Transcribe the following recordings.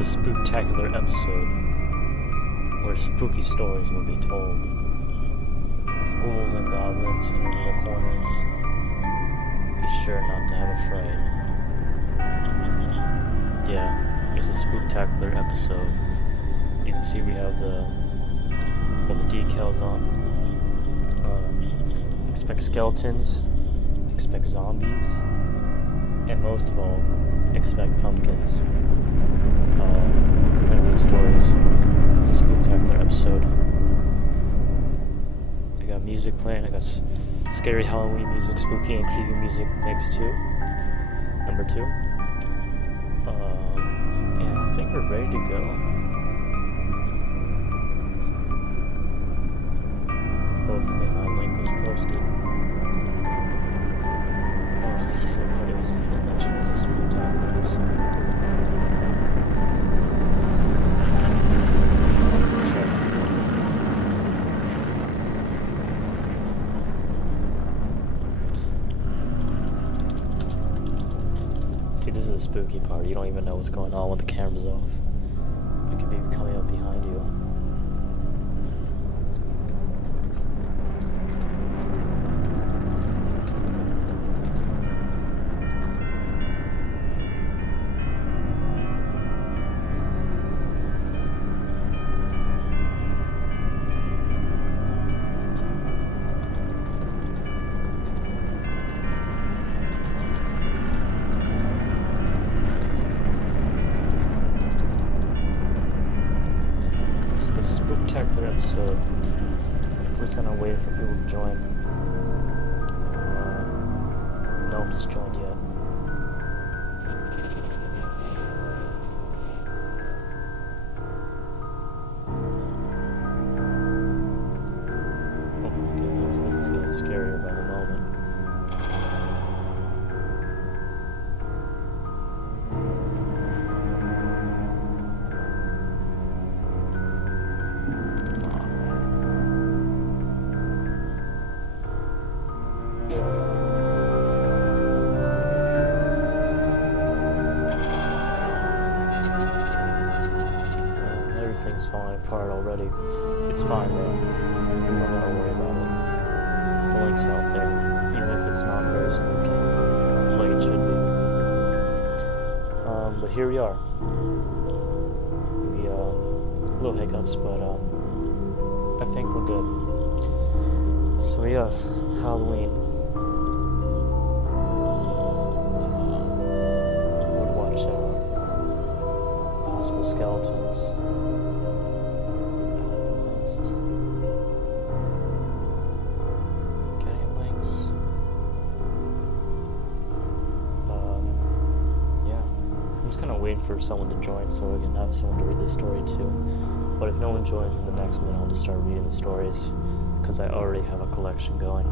the Spooktacular episode where spooky stories will be told. Ghouls and goblins hidden in the corners. Be sure not to have a fright. Yeah, it's a Spooktacular episode. You can see we have all the decals on. Expect skeletons, expect zombies, and most of all, expect pumpkins. Anyway, stories. It's a Spooktacular episode. I got music playing. I got scary Halloween music, spooky and creepy music mixed too. Number 2. And I think we're ready to go. Hopefully my link was posted. Oh, I think it was mentioned as a Spooktacular episode. See, this is the spooky part. You don't even know what's going on when the camera's off. It could be coming up behind you. Spooktacular episode. We're just gonna wait for people to join. No one has joined yet. Oh my goodness, this is getting scarier by the moment. Everything's falling apart already. It's fine though. You don't gotta worry about it. The link's out there, even if it's not very spooky, like it should be. But here we are. We little hiccups, but I think we're good. So yeah, Halloween. Would watch out. Possible skeletons. Waiting for someone to join so we can have someone to read the story to. But if no one joins in the next minute, I'll just start reading the stories because I already have a collection going.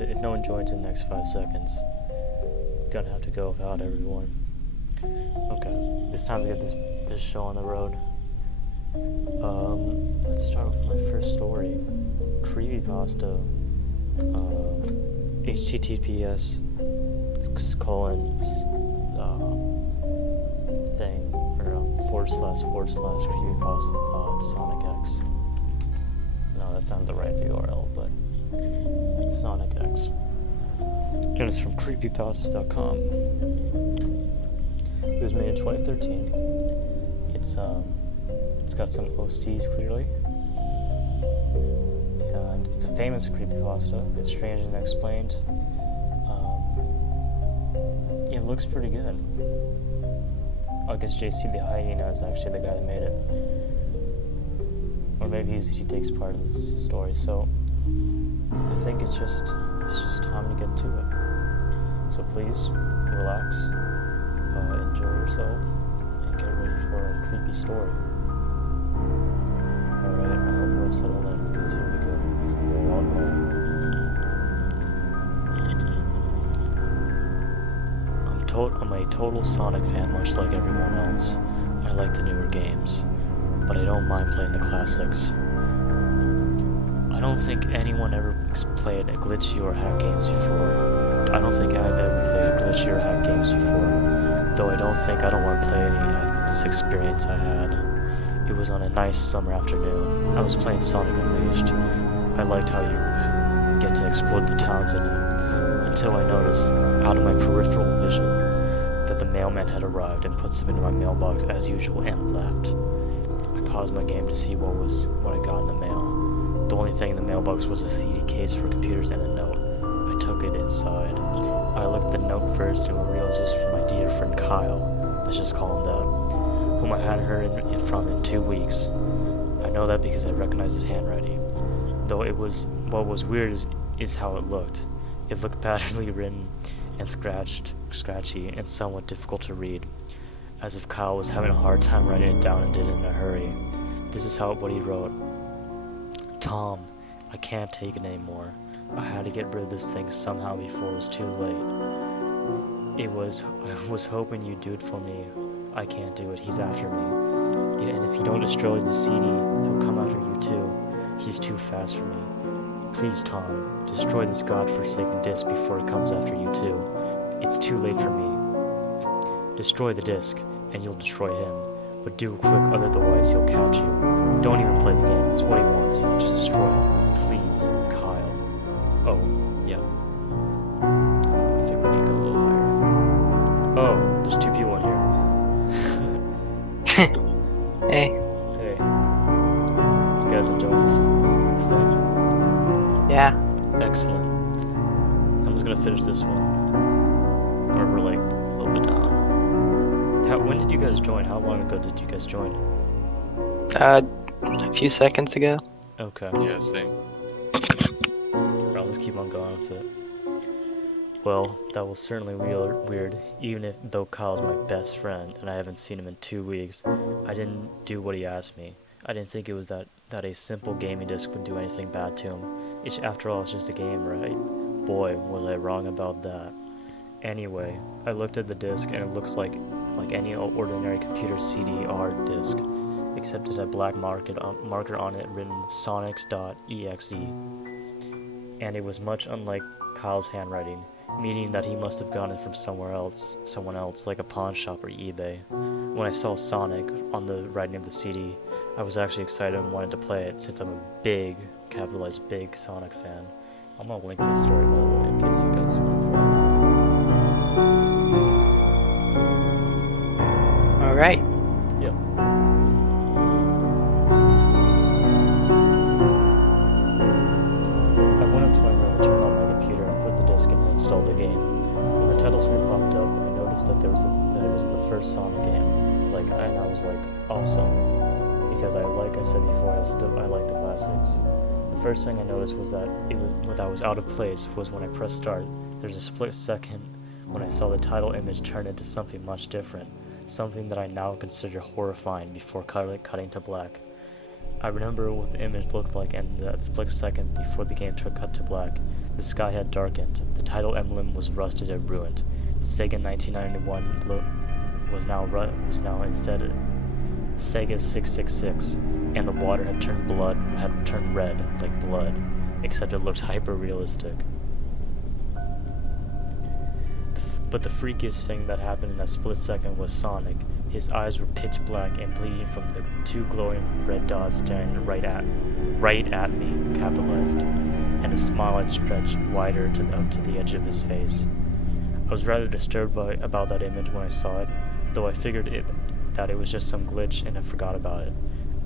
If no one joins in the next 5 seconds, I'm gonna have to go without everyone. Okay, it's time to get this show on the road. Let's start with my first story. Creepypasta. HTTPS : thing or / creepypasta Sonic X. No, that's not the right URL, but it's Sonic X. And it's from creepypasta.com. It was made in 2013. It's got some OCs clearly. And it's a famous creepypasta. It's strange and unexplained. It looks pretty good. I guess JC the Hyena is actually the guy that made it. Or maybe he takes part in this story, so I think it's just time to get to it. So please, relax, enjoy yourself, and get ready for a creepy story. settle in, because here we go. It's gonna go all wrong. I'm a total Sonic fan, much like everyone else. I like the newer games, but I don't mind playing the classics. I don't think anyone ever played glitchy or hack games before. I don't think I've ever played glitchy or hack games before, though I don't want to play any after this experience I had. It was on a nice summer afternoon. I was playing Sonic Unleashed. I liked how you get to explore the towns in it, until I noticed, out of my peripheral vision, that the mailman had arrived and put something in my mailbox as usual and left. I paused my game to see what I got in the mail. The only thing in the mailbox was a CD case for computers and a note. I took it inside. I looked at the note first and realized it was from my dear friend Kyle, let's just call him that, whom I hadn't heard from in 2 weeks. I know that because I recognized his handwriting. Though what was weird is how it looked. It looked badly written and scratchy, and somewhat difficult to read, as if Kyle was having a hard time writing it down and did it in a hurry. This is what he wrote. Tom, I can't take it anymore. I had to get rid of this thing somehow before it was too late. I was hoping you'd do it for me. I can't do it. He's after me. Yeah, and if you don't destroy the CD, he'll come after you too. He's too fast for me. Please, Tom, destroy this godforsaken disc before he comes after you too. It's too late for me. Destroy the disc, and you'll destroy him. But do it quick, otherwise he'll catch you. Don't even play the game. It's what he wants. Just destroy it. Please, Kyle. Oh, yeah. I think we need to go a little higher. Oh, there's 2 people in here. Hey. Hey. You guys enjoying this thing? Yeah. Excellent. I'm just gonna finish this one. Or we're like a little bit down. When did you guys join? How long ago did you guys join? A few seconds ago. Okay. Yeah, same. Alright, let's keep on going with it. Well, that was certainly weird, even though Kyle's my best friend, and I haven't seen him in 2 weeks. I didn't do what he asked me. I didn't think it was that a simple gaming disc would do anything bad to him. After all, it's just a game, right? Boy, was I wrong about that. Anyway, I looked at the disc, and it looks like any ordinary computer CD hard disk, except it had a black marker on it written sonics.exe, and it was much unlike Kyle's handwriting, meaning that he must have gotten it from someone else, like a pawn shop or eBay. When I saw Sonic on the writing of the CD, I was actually excited and wanted to play it, since I'm a big, capitalized big Sonic fan. I'm gonna link this story, by the way, in case you guys want to follow. Alright. Yep. I went up to my room, turned on my computer, and put the disc in and installed the game. When the title screen popped up, I noticed that it was the first Sonic game. And I was like, awesome. Because like I said before, I like the classics. The first thing I noticed was that I was out of place was when I pressed start. There's a split second when I saw the title image turn into something much different. Something that I now consider horrifying before cutting to black. I remember what the image looked like, and that split second before the game cut to black, the sky had darkened, the title emblem was rusted and ruined, the Sega 1991 was now instead Sega 666, and the water had turned red like blood, except it looked hyper-realistic. But the freakiest thing that happened in that split second was Sonic. His eyes were pitch black and bleeding from the 2 glowing red dots staring right at me, capitalized, and his smile had stretched wider up to the edge of his face. I was rather disturbed about that image when I saw it, though I figured that it was just some glitch and I forgot about it.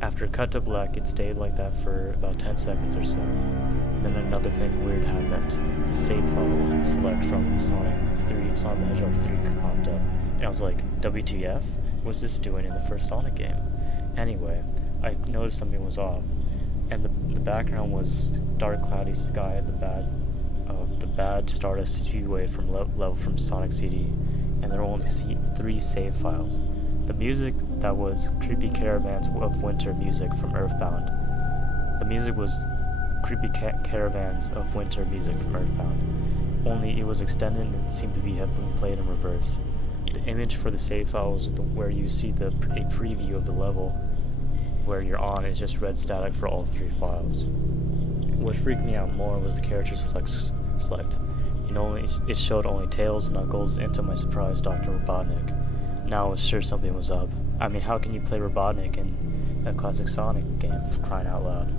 After it cut to black, it stayed like that for about 10 seconds or so. Then another thing weird happened. The save file select from Sonic the Hedgehog 3 popped up, and I was like, WTF? What's this doing in the first Sonic game? Anyway, I noticed something was off, and the background was dark cloudy sky of the bad Stardust Speedway level from Sonic CD, and there were only 3 save files. The music that was Creepy Caravans of Winter music from Earthbound. The music was creepy caravans of winter music from Earthbound, only it was extended and it seemed to have been played in reverse. The image for the save file was where you see a preview of the level where you're on is just red static for all 3 files. What freaked me out more was the character select. It showed only Tails, Knuckles, and to my surprise, Dr. Robotnik. Now I was sure something was up. I mean, how can you play Robotnik in a classic Sonic game, for crying out loud?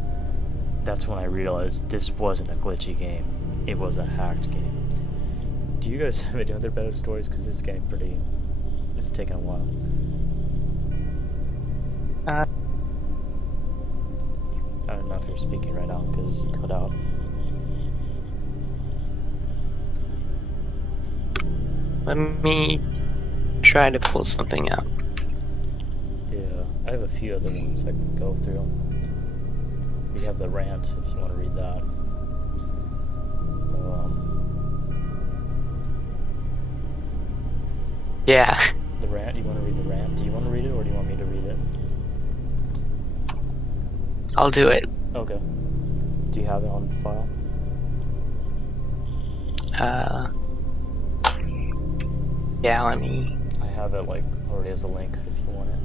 That's when I realized this wasn't a glitchy game. It was a hacked game. Do you guys have any other better stories? Because this is getting pretty... It's taking a while. I don't know if you're speaking right now, because you cut out. Let me try to pull something out. Yeah, I have a few other ones I can go through. We have the rant, if you want to read that. Yeah. The rant? You want to read the rant? Do you want to read it, or do you want me to read it? I'll do it. Okay. Do you have it on file? Yeah, let me... I have it, like, already as a link, if you want it.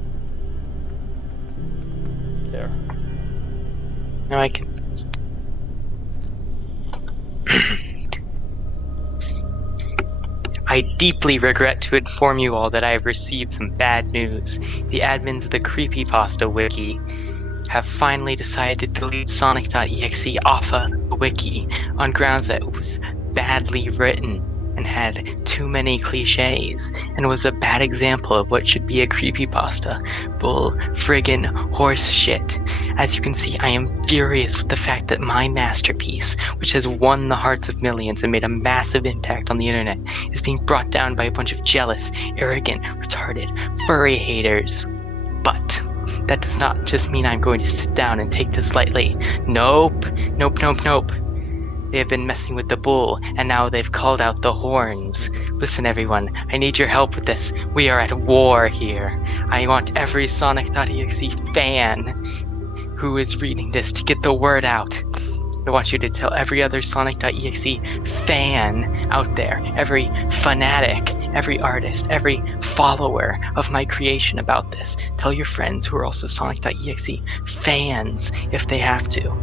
There. No, I can... I deeply regret to inform you all that I have received some bad news. The admins of the Creepypasta wiki have finally decided to delete Sonic.exe off of the wiki on grounds that it was badly written and had too many cliches and was a bad example of what should be a creepypasta. Bull friggin' horse shit. As you can see, I am furious with the fact that my masterpiece, which has won the hearts of millions and made a massive impact on the internet, is being brought down by a bunch of jealous, arrogant, retarded, furry haters. But that does not just mean I'm going to sit down and take this lightly. Nope. They have been messing with the bull, and now they've called out the horns. Listen, everyone, I need your help with this. We are at war here. I want every Sonic.exe fan who is reading this to get the word out. I want you to tell every other Sonic.exe fan out there, every fanatic, every artist, every follower of my creation about this. Tell your friends who are also Sonic.exe fans if they have to.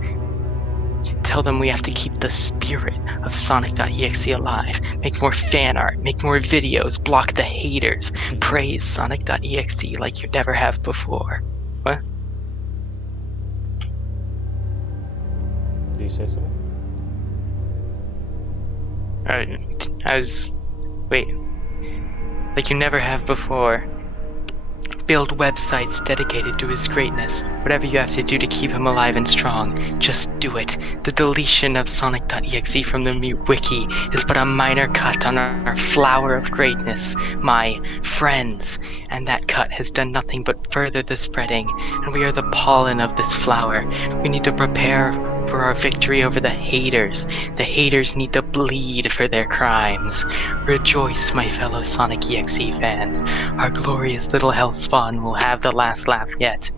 Tell them we have to keep the spirit of Sonic.exe alive. Make more fan art, make more videos, block the haters, praise Sonic.exe like you never have before. What? Do you say something? Wait. Like you never have before. Build websites dedicated to his greatness. Whatever you have to do to keep him alive and strong, just do it. The deletion of Sonic.exe from the wiki is but a minor cut on our flower of greatness, my friends. And that cut has done nothing but further the spreading, and we are the pollen of this flower. We need to prepare for our victory over the haters. The haters need to bleed for their crimes. Rejoice, my fellow Sonic EXE fans. Our glorious little hellspawn will have the last laugh yet.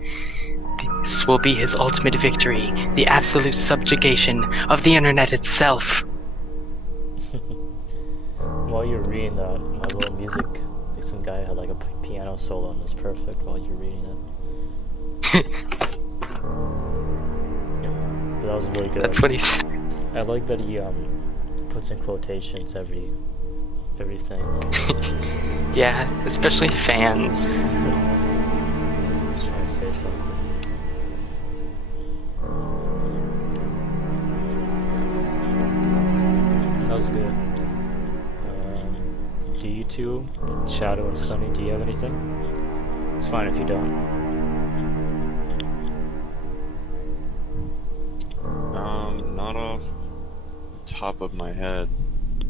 This will be his ultimate victory, the absolute subjugation of the internet itself. While you're reading that, my little music, like some guy had like a piano solo and it was perfect while you're reading it. But that was really good. That's what he said. I like that he puts in quotations everything. Yeah, especially fans. Just trying to say something. That was good. Do you two, Shadow and Sunny, do you have anything? It's fine if you don't. Not off the top of my head.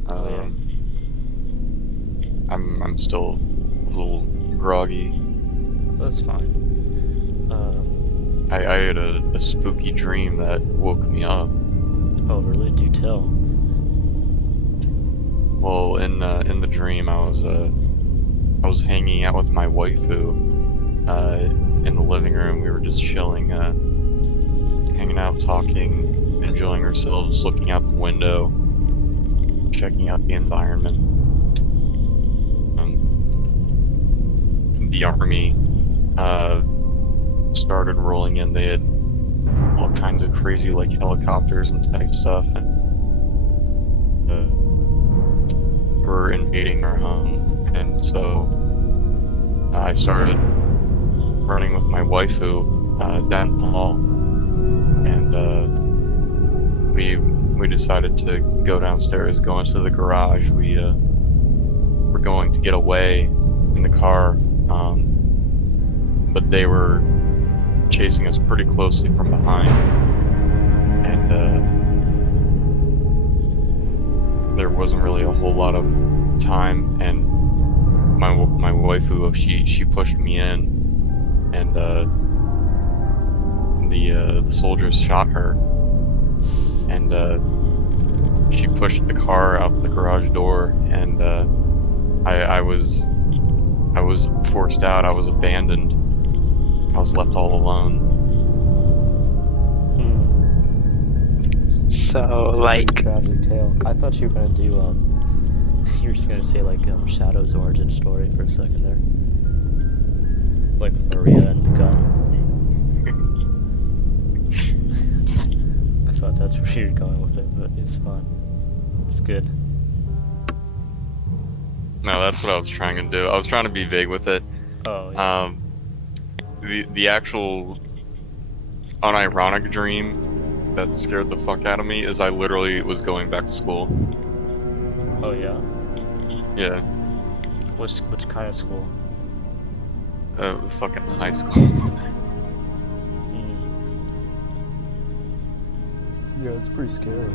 Yeah. I'm still a little groggy. That's fine. I had a spooky dream that woke me up. Oh, really? Do tell. Well, in the dream, I was hanging out with my waifu in the living room. We were just chilling, hanging hanging out, talking, enjoying ourselves, looking out the window, checking out the environment. The army started rolling in. They had all kinds of crazy, like, helicopters and type stuff, and were invading our home. And so I started running with my waifu down the hall, and we decided to go downstairs, go into the garage. We were going to get away in the car, but they were chasing us pretty closely from behind, and there wasn't really a whole lot of time, and my waifu, she pushed me in, and the soldiers shot her, and she pushed the car out the garage door, and I was forced out. I was abandoned. I was left all alone. So, Pretty like, tragic tale. I thought you were gonna do you were just gonna say like Shadow's origin story for a second there, like Maria and the gun. I thought that's where you were going with it, but it's fine. It's good. No, that's what I was trying to do. I was trying to be vague with it. Oh yeah. The actual unironic dream that scared the fuck out of me is I literally was going back to school. Oh yeah. Yeah. Which kind of school? Fucking high school. Yeah, it's pretty scary.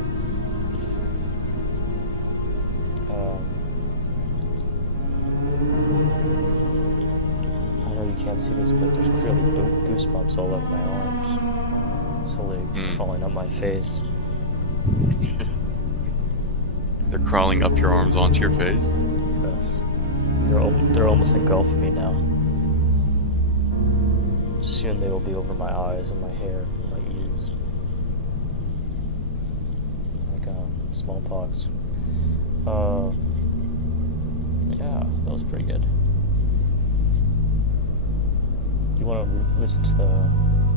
I know you can't see this, but there's clearly goosebumps all over my arms. Slowly crawling up my face. They're crawling up your arms onto your face. Yes. They're almost engulfing me now. Soon they will be over my eyes and my hair and my ears. Like smallpox. Yeah, that was pretty good. You want to listen to the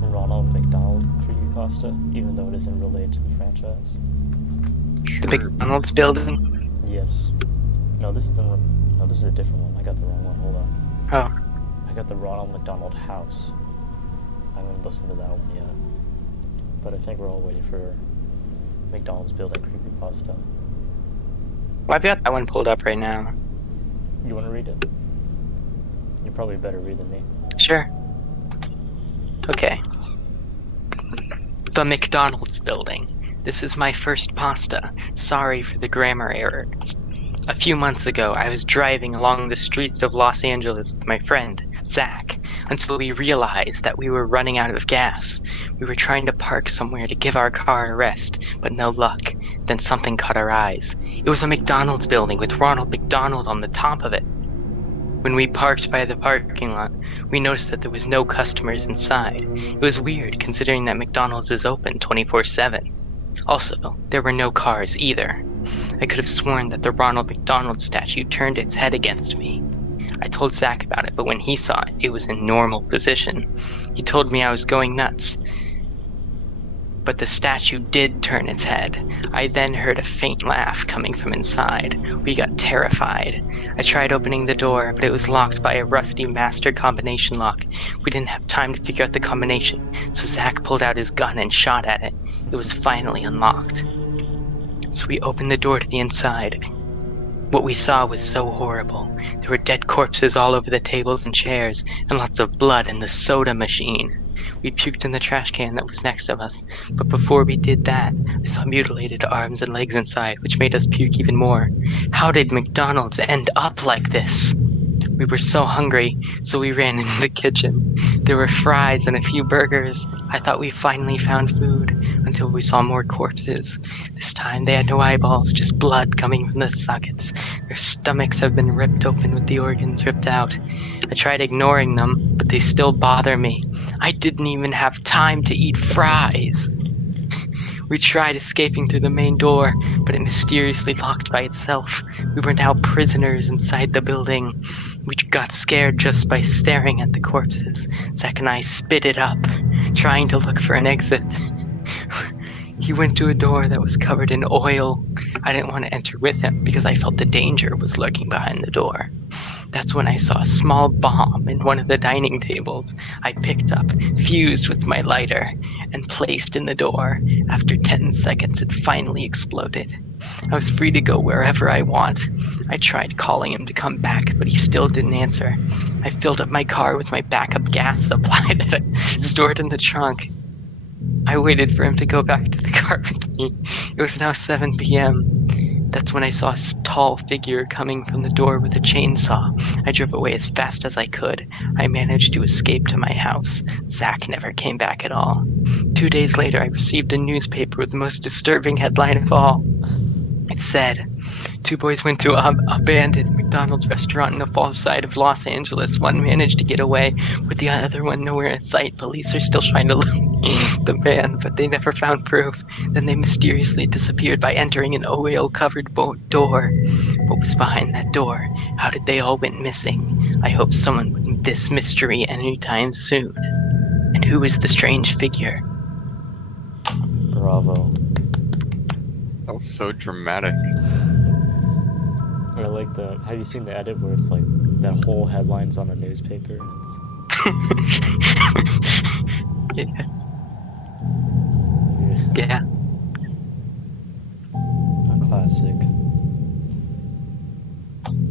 Ronald McDonald creepypasta, even though it isn't related to the franchise? the McDonald's building? Yes. No, this is a different one. I got the wrong one. Hold on. Oh. I got the Ronald McDonald House. I haven't listened to that one yet. But I think we're all waiting for McDonald's building creepypasta. Well, I've got that one pulled up right now. You want to read it? You're probably a better read than me. Sure. Okay. The McDonald's building. This is my first pasta. Sorry for the grammar errors. A few months ago, I was driving along the streets of Los Angeles with my friend, Zach, until we realized that we were running out of gas. We were trying to park somewhere to give our car a rest, but no luck. Then something caught our eyes. It was a McDonald's building with Ronald McDonald on the top of it. When we parked by the parking lot, we noticed that there was no customers inside. It was weird, considering that McDonald's is open 24/7. Also, there were no cars either. I could have sworn that the Ronald McDonald statue turned its head against me. I told Zach about it, but when he saw it, it was in normal position. He told me I was going nuts. But the statue did turn its head. I then heard a faint laugh coming from inside. We got terrified. I tried opening the door, but it was locked by a rusty master combination lock. We didn't have time to figure out the combination, so Zach pulled out his gun and shot at it. It was finally unlocked. So we opened the door to the inside. What we saw was so horrible. There were dead corpses all over the tables and chairs, and lots of blood in the soda machine. We puked in the trash can that was next to us, but before we did that, I saw mutilated arms and legs inside, which made us puke even more. How did McDonald's end up like this? We were so hungry, so we ran into the kitchen. There were fries and a few burgers. I thought we finally found food, until we saw more corpses. This time they had no eyeballs, just blood coming from the sockets. Their stomachs have been ripped open with the organs ripped out. I tried ignoring them, but they still bother me. I didn't even have time to eat fries. We tried escaping through the main door, but it mysteriously locked by itself. We were now prisoners inside the building. We got scared just by staring at the corpses. Zach and I spit it up, trying to look for an exit. He went to a door that was covered in oil. I didn't want to enter with him because I felt the danger was lurking behind the door. That's when I saw a small bomb in one of the dining tables. I picked up, fused with my lighter, and placed in the door. After 10 seconds, it finally exploded. I was free to go wherever I want. I tried calling him to come back, but he still didn't answer. I filled up my car with my backup gas supply that I stored in the trunk. I waited for him to go back to the car with me. It was now 7 p.m. That's when I saw a tall figure coming from the door with a chainsaw. I drove away as fast as I could. I managed to escape to my house. Zach never came back at all. 2 days later, I received a newspaper with the most disturbing headline of all. It said, 2 boys went to an abandoned McDonald's restaurant in the far side of Los Angeles. One managed to get away, with the other one nowhere in sight. Police are still trying to locate the man, but they never found proof. Then they mysteriously disappeared by entering an oil-covered door. What was behind that door? How did they all went missing? I hope someone would meet this mystery anytime soon. And who is the strange figure? Bravo. That was so dramatic. I like the. Have you seen the edit where it's like that whole headline's on a newspaper and it's. Yeah. Yeah. A classic.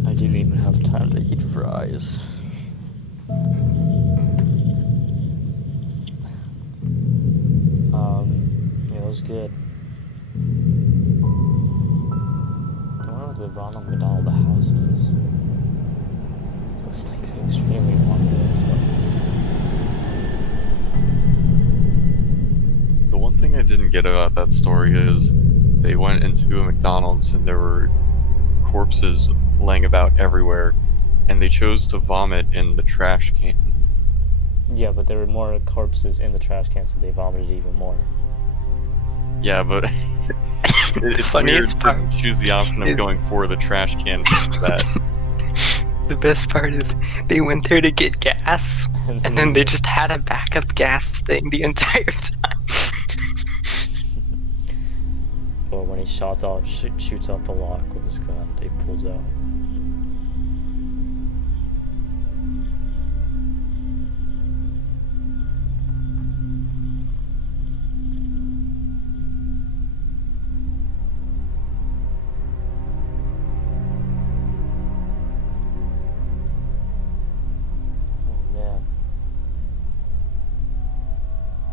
I didn't even have time to eat fries. Yeah, it was good. I wonder what the Ronald McDonald house is. Looks like it's extremely wondrous. The one thing I didn't get about that story is they went into a McDonald's and there were corpses laying about everywhere, and they chose to vomit in the trash can. Yeah, but there were more corpses in the trash can, so they vomited even more. Yeah, but it's Funniest weird part to choose the option of going for the trash can for that. The best part is they went there to get gas, and then they just had a backup gas thing the entire time. Or when he shoots off the lock with his gun, he pulls out.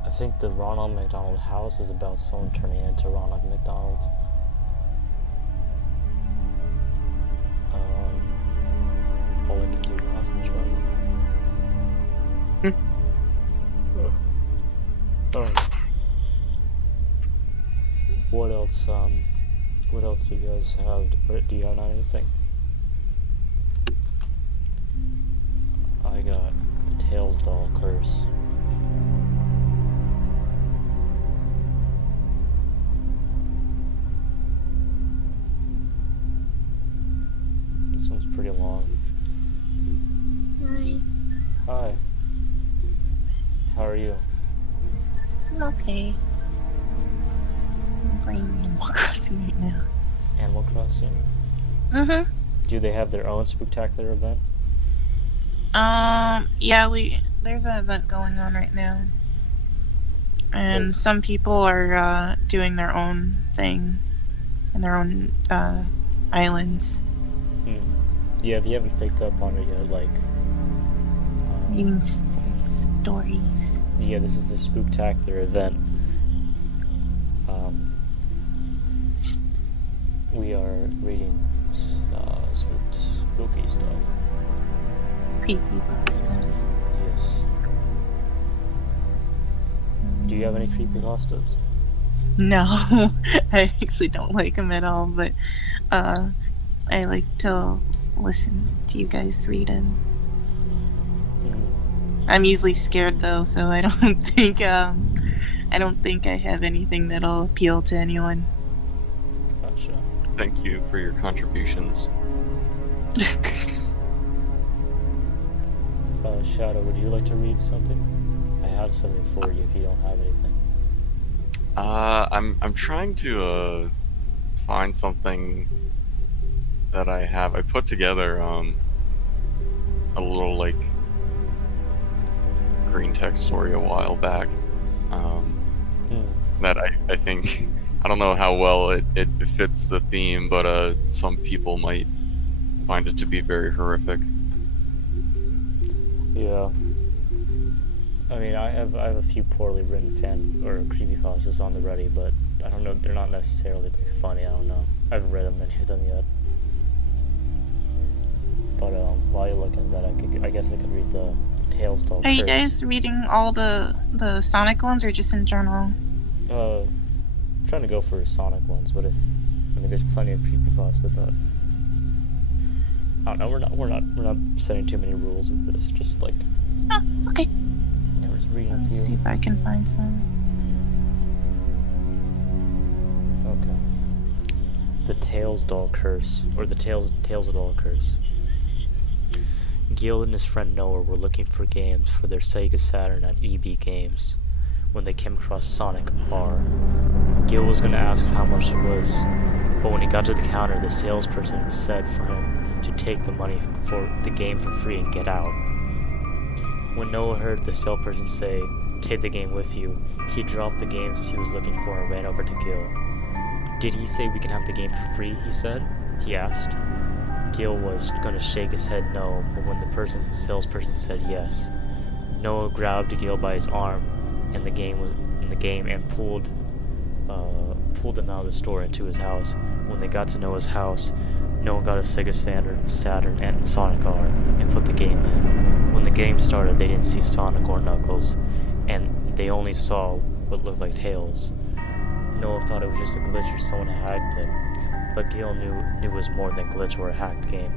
I think the Ronald McDonald house is about someone turning into Ronald McDonald. All I can do now is enjoy it. What else? What else do you guys have? Do you have anything? I got the Tails doll curse. This one's pretty long. Hi. Hi. How are you? I'm okay. I'm playing Animal Crossing right now. Animal Crossing? Mm-hmm. Do they have their own Spooktacular event? Yeah, there's an event going on right now. And Yes. some people are, doing their own thing in their own, islands. Yeah, if you haven't picked up on it yet, like... Reading stories. Yeah, this is the Spooktacular event. We are reading spooky stuff. Creepypastas. Yes. Do you have any creepypastas? No, I actually don't like them at all, but, I like to listen to you guys read them. I'm usually scared though, so I don't think I don't think I have anything that'll appeal to anyone. Gotcha. Thank you for your contributions. Shadow, would you like to read something? I have something for you if you don't have anything. I'm trying to find something that I have. I put together a little like green text story a while back. That I think I don't know how well it fits the theme, but some people might find it to be very horrific. Yeah. I mean, I have a few poorly written fan or creepypastas on the ready, but I don't know. They're not necessarily like funny. I don't know. I haven't read many of them yet. But while you're looking at that, I guess I could read the Tales Doll. Are you guys reading all the Sonic ones, or just in general? I'm trying to go for Sonic ones, but there's plenty of creepypasta, but I don't know. We're not setting too many rules with this. Just like. Oh, okay. Yeah, we're just reading a Let's few. see if I can find some. Okay. The Tails Doll Curse, or the Tails Doll Curse. Gil and his friend Noah were looking for games for their Sega Saturn at EB Games when they came across Sonic R. Gil was going to ask how much it was, but when he got to the counter, the salesperson said for him to take the money for the game for free and get out. When Noah heard the salesperson say, "Take the game with you," he dropped the games he was looking for and ran over to Gil. "Did he say we can have the game for free?" he asked. Gil was going to shake his head no, but when the salesperson said yes, Noah grabbed Gil by his arm and the game and pulled him out of the store into his house. When they got to Noah's house, Noah got a Sega Saturn and Sonic R and put the game in. When the game started, they didn't see Sonic or Knuckles, and they only saw what looked like Tails. Noah thought it was just a glitch or someone hacked it, but Gil knew it was more than glitch or a hacked game.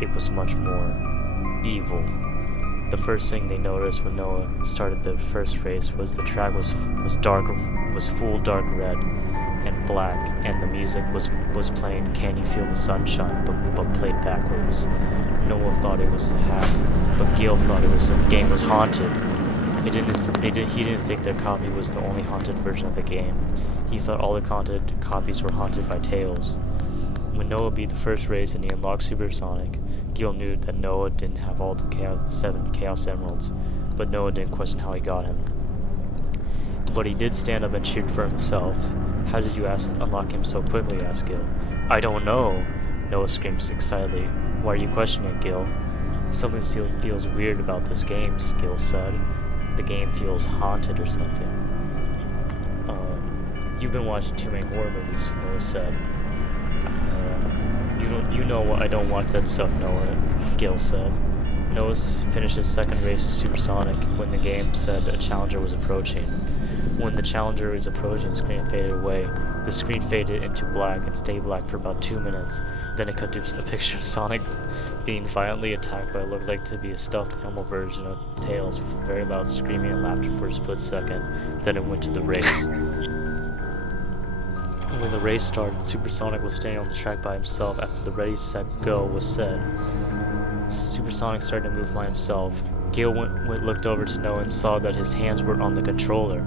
It was much more evil. The first thing they noticed when Noah started the first race was the track was full dark red and black, and the music was playing "Can You Feel the Sunshine," but played backwards. Noah thought it was a hack, but Gil thought the game was haunted. He didn't think their copy was the only haunted version of the game. He thought all the copies were haunted by Tails. When Noah beat the first race and he unlocked Super Sonic, Gil knew that Noah didn't have all the seven Chaos Emeralds, but Noah didn't question how he got him. But he did stand up and cheered for himself. "How did you unlock him so quickly?" asked Gil. "I don't know," Noah screamed excitedly. "Why are you questioning it, Gil?" "Something feels weird about this game," Gil said. "The game feels haunted or something." "You've been watching too many horror movies," Noah said. You know what? I don't watch that stuff, Noah," Gil said. Noah finished his second race with Super Sonic when the game said a challenger was approaching. When the challenger was approaching, the screen faded away. The screen faded into black and stayed black for about 2 minutes. Then it cut to a picture of Sonic being violently attacked by what looked like to be a stuffed animal version of Tails, with very loud screaming and laughter for a split second. Then it went to the race. When the race started, Super Sonic was standing on the track by himself after the "Ready, Set, Go" was said. Super Sonic started to move by himself. Gil looked over to Noah and saw that his hands were on the controller.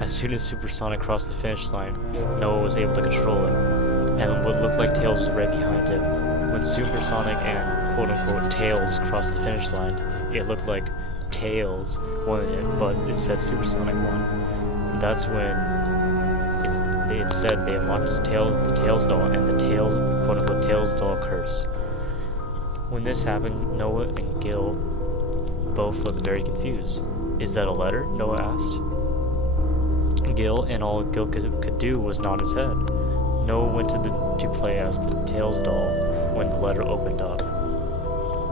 As soon as Super Sonic crossed the finish line, Noah was able to control him, and what looked like Tails was right behind him. When Super Sonic and quote-unquote Tails crossed the finish line, it looked like Tails won it, but it said Super Sonic won. That's when it said they unlocked the Tails doll and the quote-unquote Tails Doll Curse. When this happened, Noah and Gil both looked very confused. "Is that a letter?" Noah asked. Gil, and all Gil could do was nod his head. Noah went to play as the Tails doll when the letter opened up.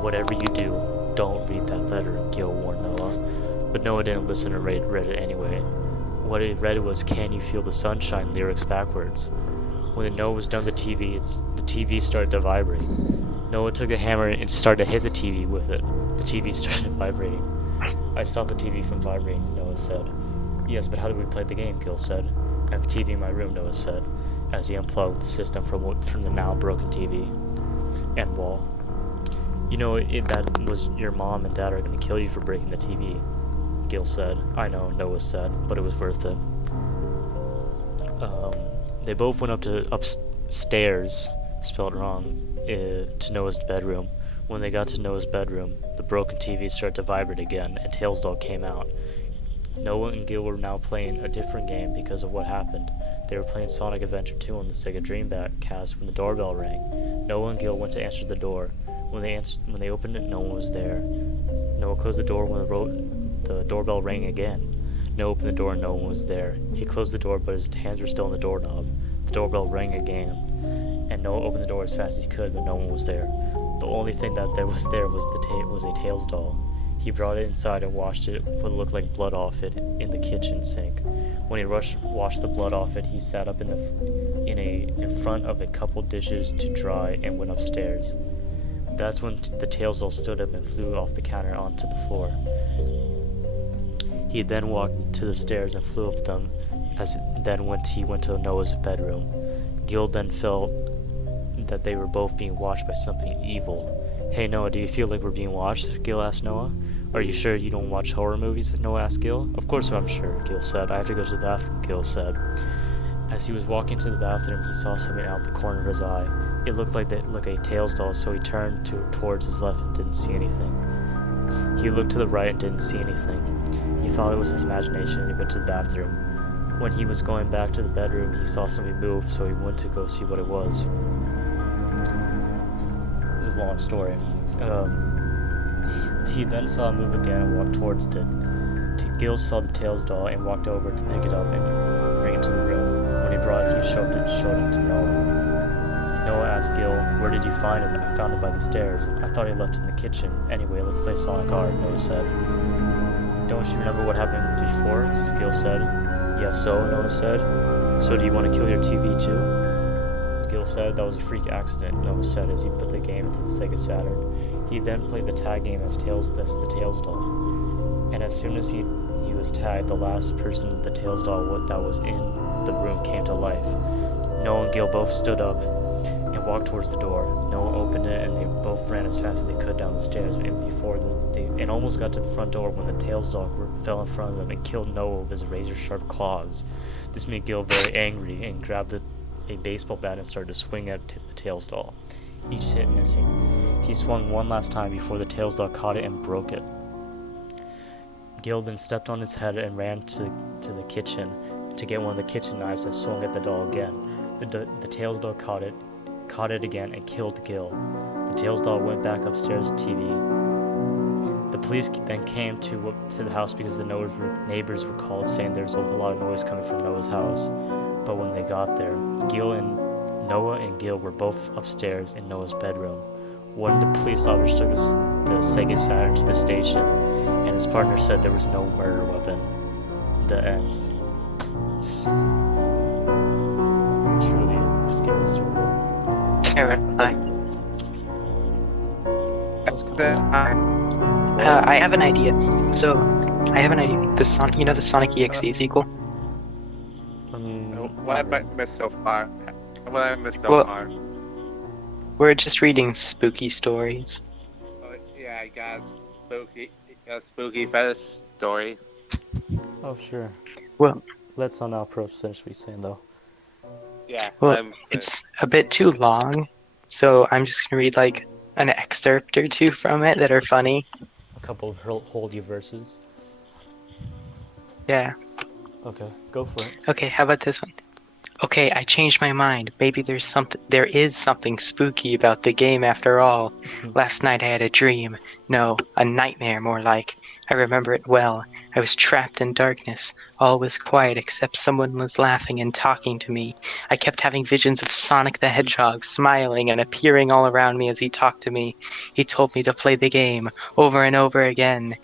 "Whatever you do, don't read that letter," Gil warned Noah. But Noah didn't listen and read it anyway. What it read was "Can You Feel the Sunshine" lyrics backwards. When Noah was done with the TV started to vibrate. Noah took a hammer and started to hit the TV with it. The TV started vibrating. "I stopped the TV from vibrating," Noah said. Yes, but how do we play the game? Gil said. I have a TV in my room, Noah said, as he unplugged the system from the now broken TV and wall. You know, that was your mom and dad are going to kill you for breaking the TV, Gil said. I know, Noah said, but it was worth it. They both went upstairs, spelled wrong, to Noah's bedroom. When they got to Noah's bedroom, the broken TV started to vibrate again, and Tailsdog came out. Noah and Gil were now playing a different game because of what happened. They were playing Sonic Adventure 2 on the Sega Dreamcast when the doorbell rang. Noah and Gil went to answer the door. When they opened it, no one was there. Noah closed the door when the doorbell rang again. Noah opened the door and no one was there. He closed the door, but his hands were still on the doorknob. The doorbell rang again, and Noah opened the door as fast as he could, but no one was there. The only thing that was a Tails doll. He brought it inside and washed it what looked like blood off it in the kitchen sink. When he washed the blood off it, he sat up in front of a couple dishes to dry and went upstairs. That's when the Tails doll stood up and flew off the counter onto the floor. He then walked to the stairs and flew up them. He went to Noah's bedroom. Gil then felt that they were both being watched by something evil. Hey Noah, do you feel like we're being watched? Gil asked Noah. Are you sure you don't watch horror movies? Noah asked Gil. Of course I'm sure, Gil said. I have to go to the bathroom, Gil said. As he was walking to the bathroom, he saw something out the corner of his eye. It looked like a Tails doll, so he turned towards his left and didn't see anything. He looked to the right and didn't see anything. He thought it was his imagination and he went to the bathroom. When he was going back to the bedroom, he saw something move, so he went to go see what it was. This is a long story. He then saw it move again and walked towards it. Gil saw the Tails doll and walked over to pick it up and bring it to the room. When he brought it, he showed it to Noah. Noah asked Gil, "Where did you find it?" "I found it by the stairs. I thought he left it in the kitchen. Anyway, let's play Sonic R," Noah said. "Don't you remember what happened before?" Gil said. "Yeah, so," Noah said. "So do you want to kill your TV too?" Gil said. "That was a freak accident," Noah said as he put the game into the Sega Saturn. He then played the tag game as the Tails doll. And as soon as he was tagged, the last person the Tails doll that was in the room came to life. Noah and Gil both stood up and walked towards the door. Noah opened it and they both ran as fast as they could down the stairs and almost got to the front door when the Tails doll fell in front of them and killed Noah with his razor-sharp claws. This made Gil very angry and grabbed a baseball bat and started to swing at the Tails doll, each hit missing. He swung one last time before the Tails doll caught it and broke it. Gil then stepped on its head and ran to the kitchen to get one of the kitchen knives and swung at the doll again. The Tails doll caught it again and killed Gil. The Tails doll went back upstairs to TV. The police then came to the house because the neighbors were called saying there was a lot of noise coming from Noah's house. But when they got there, Noah and Gil were both upstairs in Noah's bedroom. One of the police officers took the Sega Saturn to the station, and his partner said there was no murder weapon. The end. Truly a scary story. Terrifying. That was cool. I have an idea. The Sonic EXE sequel? What have I missed so far? What have I missed so Well- far? We're just reading spooky stories. Oh, yeah, I got a spooky fetish story. Oh, sure. Well, Let's now approach finish what you're saying, though. Yeah, Well, it's a bit too long, so I'm just gonna read like an excerpt or two from it that are funny. A couple of hold you verses. Yeah. Okay, go for it. Okay, how about this one? Okay, I changed my mind. Maybe there is something spooky about the game after all. Last night I had a dream. No, a nightmare more like. I remember it well. I was trapped in darkness. All was quiet except someone was laughing and talking to me. I kept having visions of Sonic the Hedgehog smiling and appearing all around me as he talked to me. He told me to play the game over and over again,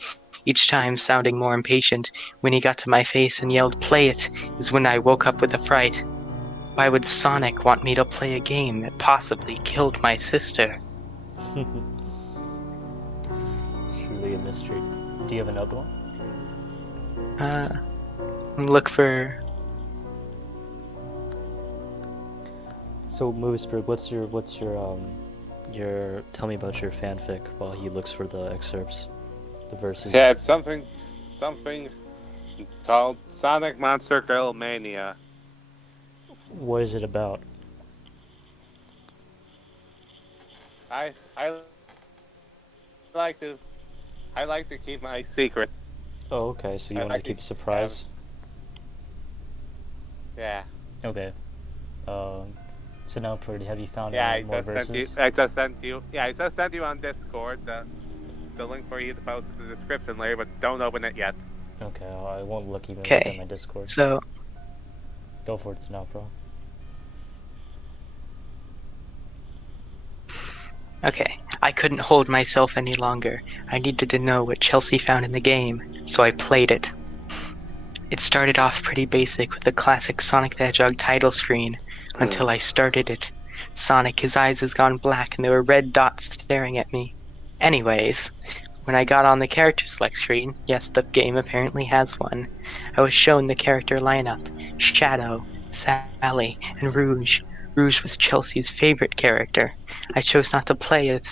each time sounding more impatient. When he got to my face and yelled, "Play it," is when I woke up with a fright. Why would Sonic want me to play a game that possibly killed my sister? Truly a mystery. Do you have another one? look for. So Moosberg, what's your tell me about your fanfic while he looks for the excerpts, the verses. Yeah, it's something called Sonic Monster Girl Mania. What is it about? I like to keep my secrets. Oh, okay. So you I wanted like to keep a have surprise? Yeah. Okay. So now, Purdy, have you found Yeah, any more verses? I just sent you. Yeah, I just sent you on Discord the link for you to post in the description later, but don't open it yet. Okay, I won't look at Okay, my Discord. so Go for it, Sinopro. okay, I couldn't hold myself any longer. I needed to know what Chelsea found in the game, so I played it. It started off pretty basic with the classic Sonic the Hedgehog title screen until I started it. Sonic, his eyes has gone black and there were red dots staring at me. Anyways, when I got on the character select screen, yes, the game apparently has one, I was shown the character lineup: Shadow, Sally, and Rouge. Rouge was Chelsea's favorite character. I chose not to play as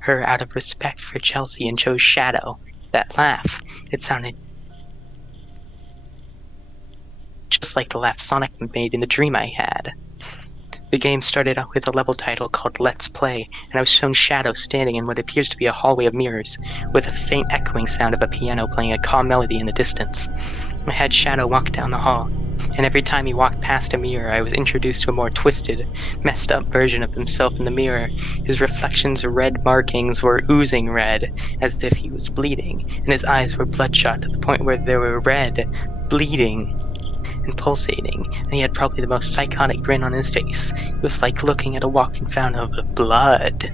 her out of respect for Chelsea and chose Shadow. That laugh, it sounded just like the laugh Sonic made in the dream I had. The game started out with a level title called Let's Play, and I was shown Shadow standing in what appears to be a hallway of mirrors, with a faint echoing sound of a piano playing a calm melody in the distance. I had Shadow walk down the hall, and every time he walked past a mirror, I was introduced to a more twisted, messed up version of himself in the mirror. His reflection's red markings were oozing red, as if he was bleeding, and his eyes were bloodshot to the point where they were red, bleeding, and pulsating, and he had probably the most psychotic grin on his face. It was like looking at a walking fountain of blood.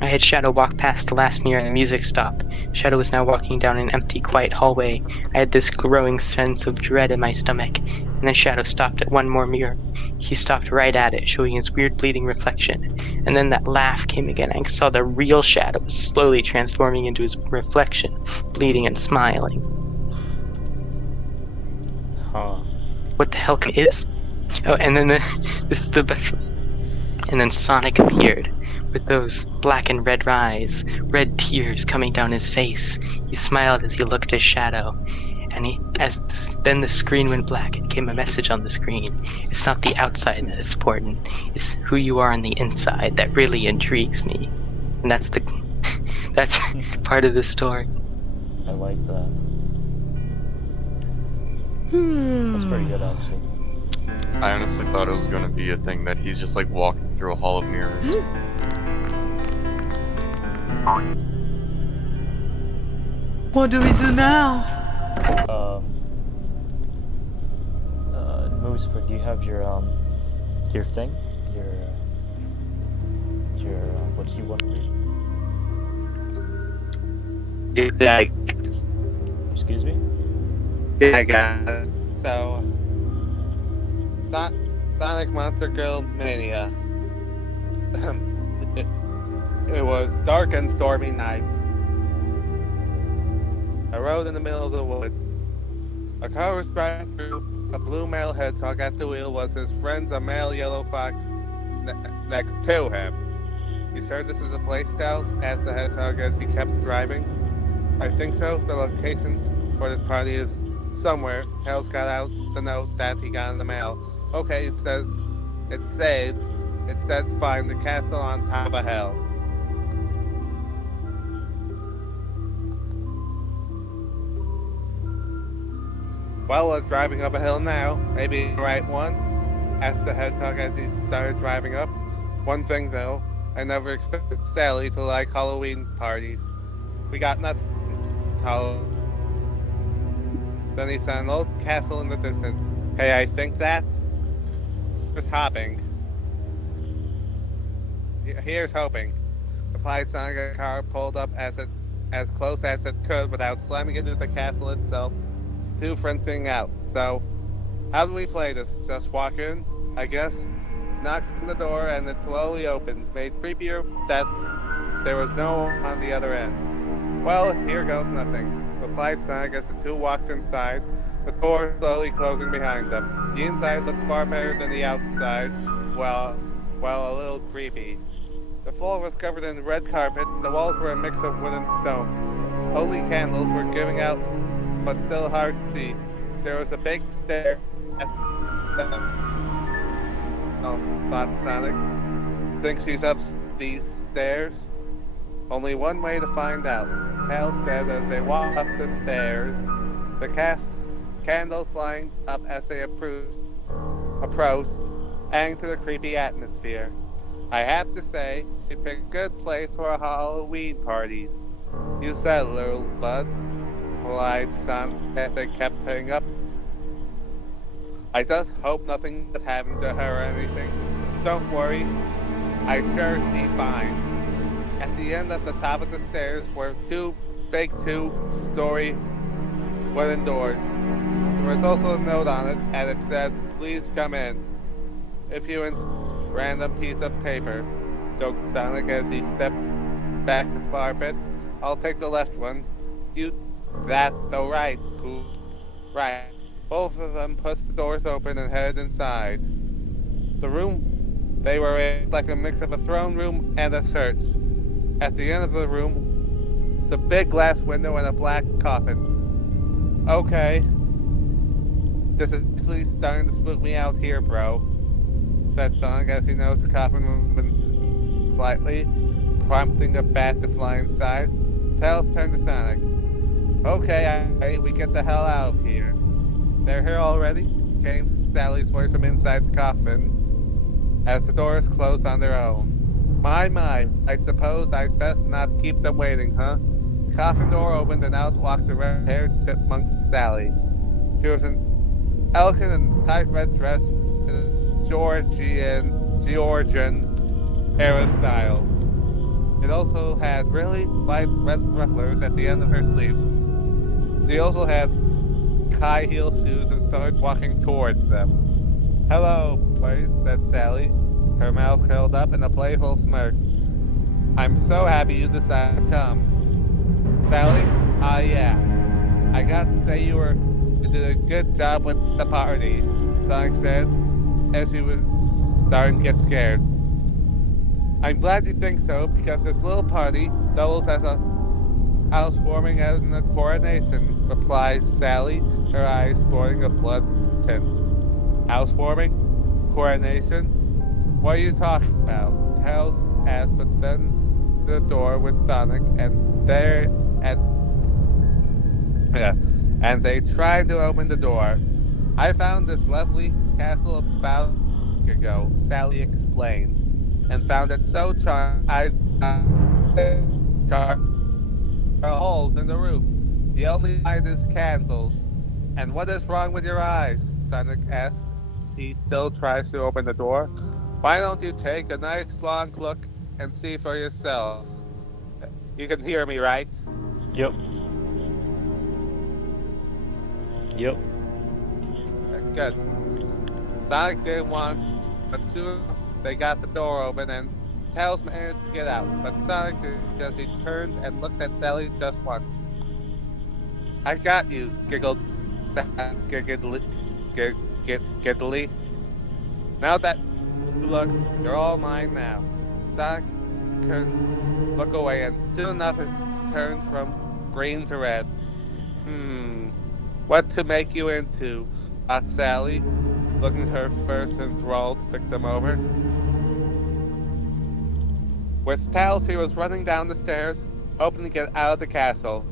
I had Shadow walk past the last mirror and the music stopped. Shadow was now walking down an empty, quiet hallway. I had this growing sense of dread in my stomach, and then Shadow stopped at one more mirror. He stopped right at it, showing his weird bleeding reflection. And then that laugh came again. I saw the real Shadow slowly transforming into his reflection, bleeding and smiling. Huh. What the hell is? Oh, and then this is the best one. And then Sonic appeared, with those black and red eyes, red tears coming down his face. He smiled as he looked at Shadow, and then the screen went black and came a message on the screen. It's not the outside that is important, it's who you are on the inside that really intrigues me. And that's part of the story. I like that. That's pretty good, actually. I honestly thought it was going to be a thing that he's just like walking through a hall of mirrors. What do we do now? Moose, do you have your thing? Your what you want to read? Yeah, Excuse me? I got it. So, Sonic Monster Girl Mania. It was dark and stormy night. I rode in the middle of the wood. A car was driving through. A blue male hedgehog at the wheel was his friend's a male yellow fox next to him. "You sure this is the place, Tails?" asked the hedgehog as he kept driving. "I think so. The location for this party is somewhere." Tails got out the note that he got in the mail. "Okay," it says find the castle on top of a hill. "Well, we're driving up a hill now. Maybe the right one?" asked the hedgehog as he started driving up. "One thing though, I never expected Sally to like Halloween parties. We got nothing. Then he saw an old castle in the distance. "Hey, I think that." "Just hopping." "Here's hoping," replied Sonic. A car pulled up as close as it could without slamming into the castle itself. Two friends sitting out. "So, how do we play this? Just walk in, I guess?" Knocks on the door and it slowly opens, made creepier that there was no one on the other end. "Well, here goes nothing," replied Sonic as the two walked inside. the door slowly closing behind them. The inside looked far better than the outside, well, a little creepy. The floor was covered in red carpet, the walls were a mix of wood and stone. Only candles were giving out, but still hard to see. There was a big stair at the... Oh, thought Sonic. Think she's up these stairs? Only one way to find out. Tails said as they walked up the stairs, the candles lighting up as they approached, adding to the creepy atmosphere. I have to say, she picked a good place for Halloween parties. You said, little bud, replied Sonic as they kept heading up. I just hope nothing would happen to her or anything. Don't worry, I sure see fine. At the end of the top of the stairs were two big two-story wooden doors. There was also a note on it, and it said, "Please come in. If you insist," random piece of paper, joked Sonic as he stepped back a far bit. I'll take the left one. You that though right, cool. Right. Both of them pushed the doors open and headed inside. The room they were in was like a mix of a throne room and a church. At the end of the room was a big glass window and a black coffin. Okay. This is actually starting to spook me out here, bro, said Sonic as he noticed the coffin moving slightly, prompting a bat to fly inside. Tails turned to Sonic. Okay, we get the hell out of here. They're here already? Came Sally's voice from inside the coffin as the doors closed on their own. My, I suppose I'd best not keep them waiting, huh? The coffin door opened and out walked the red-haired chipmunk Sally. She was an elegant and tight red dress in a Georgian era style. It also had really light red rufflers at the end of her sleeves. She also had high heel shoes and started walking towards them. Hello, boys, said Sally, her mouth curled up in a playful smirk. I'm so happy you decided to come. Sally? Yeah. I got to say you did a good job with the party, Sonic said, as he was starting to get scared. I'm glad you think so, because this little party doubles as a housewarming and a coronation, replied Sally, her eyes sporting a blood tint. Housewarming? Coronation? What are you talking about? Tails asked, but then the door with Sonic, and they tried to open the door. I found this lovely castle about a week ago, Sally explained, and found it so charming I holes in the roof. The only light is candles. And what is wrong with your eyes? Sonic asked. He still tries to open the door. Why don't you take a nice long look and see for yourself? You can hear me, right? Yep. Yep. Good. Sonic didn't want, but soon they got the door open and Tails managed to get out, but Sonic didn't because he turned and looked at Sally just once. I got you, giggled Sally giggly. Now that you look, you're all mine now. Sonic couldn't look away, and soon enough his turned from green to red. What to make you into? Thought Sally, looking her first enthralled victim over. With Tails, he was running down the stairs, hoping to get out of the castle.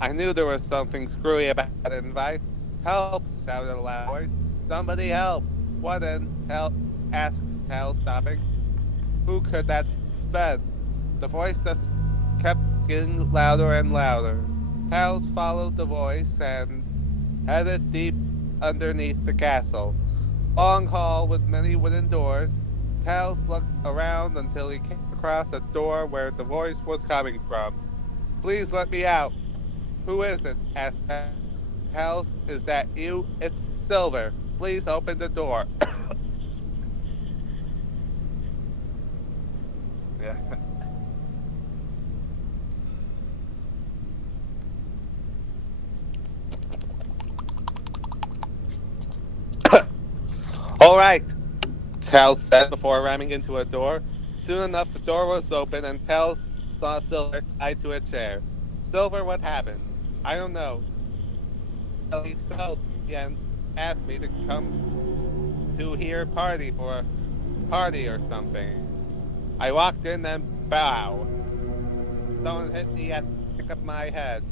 I knew there was something screwy about that invite. Help! Shouted a loud voice. Somebody help! What in? Asked Tails, stopping. Who could that have been? The voice just kept getting louder and louder. Tails followed the voice and headed deep underneath the castle. Long hall with many wooden doors. Tails looked around until he came across a door where the voice was coming from. Please let me out. Who is it? Asked Tails. Is that you? It's Silver. Please open the door. Yeah. All right, Tails said before ramming into a door. Soon enough, the door was open and Tails saw Silver tied to a chair. Silver, what happened? I don't know. So he sold me and asked me to come to here party for a party or something. I walked in and bow. Someone hit me at the back of my head.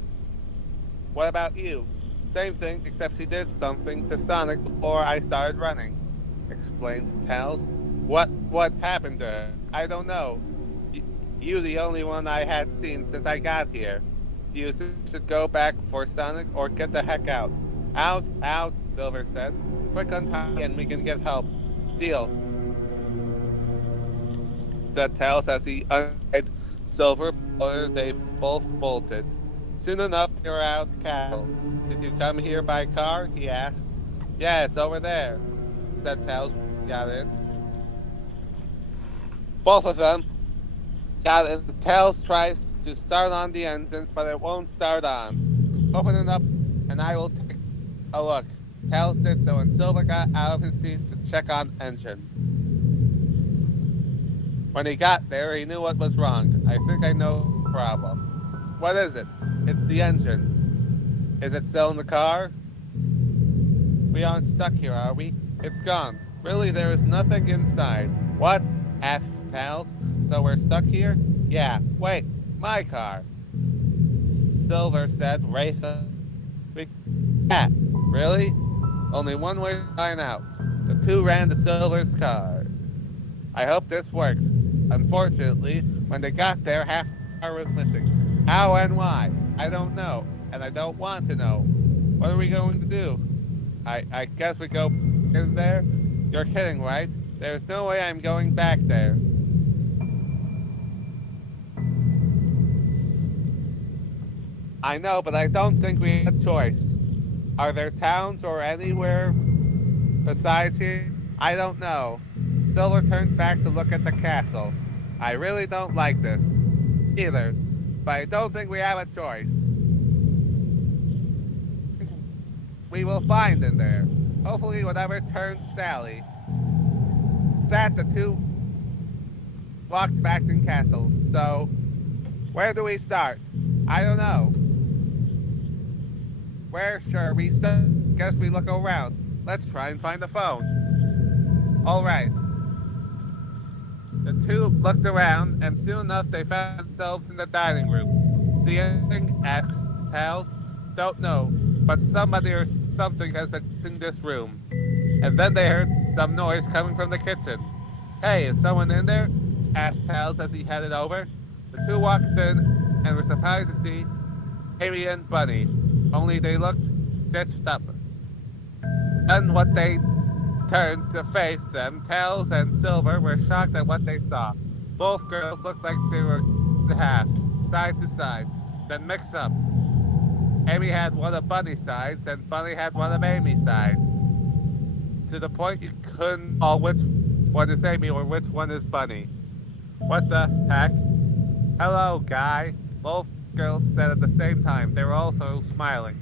What about you? Same thing, except she did something to Sonic before I started running. Explained Tails. What happened to her? I don't know. You the only one I had seen since I got here. Do you think we should go back for Sonic or get the heck out? Out, Silver said. Quick untie and we can get help. Deal, said Tails as he untied Silver. They both bolted. Soon enough, they were out of the castle. Did you come here by car? He asked. Yeah, it's over there, said Tails. Got in. Both of them got in. Tails tries to start on the engines, but it won't start on. Open it up, and I will take a look. Tails did so, and Silver got out of his seat to check on engine. When he got there, he knew what was wrong. I think I know the problem. What is it? It's the engine. Is it still in the car? We aren't stuck here, are we? It's gone. Really, there is nothing inside. What? Asked Tails. So we're stuck here? Yeah. Wait, my car. Silver said, Yeah, really? Only one way to find out. The two ran to Silver's car. I hope this works. Unfortunately, when they got there, half the car was missing. How and why? I don't know, and I don't want to know. What are we going to do? I guess we go in there? You're kidding, right? There's no way I'm going back there. I know, but I don't think we have a choice. Are there towns or anywhere besides here? I don't know. Silver turned back to look at the castle. I really don't like this. Either. But I don't think we have a choice. We will find in there. Hopefully whatever turns Sally. That the two walked back in castle. So, where do we start? I don't know. Where should we start? Guess we look around. Let's try and find a phone. Alright. The two looked around, and soon enough they found themselves in the dining room. See anything? Asked Tails. Don't know, but somebody or something has been in this room. And then they heard some noise coming from the kitchen. Hey, is someone in there? Asked Tails as he headed over. The two walked in and were surprised to see Amy and Bunny, only they looked stitched up. And what they turned to face them, Tails and Silver were shocked at what they saw. Both girls looked like they were half, side to side, then mixed up. Amy had one of Bunny's sides, and Bunny had one of Amy's sides. To the point you couldn't tell which one is Amy or which one is Bunny. What the heck? Hello, guy. Both girls said at the same time. They were also smiling.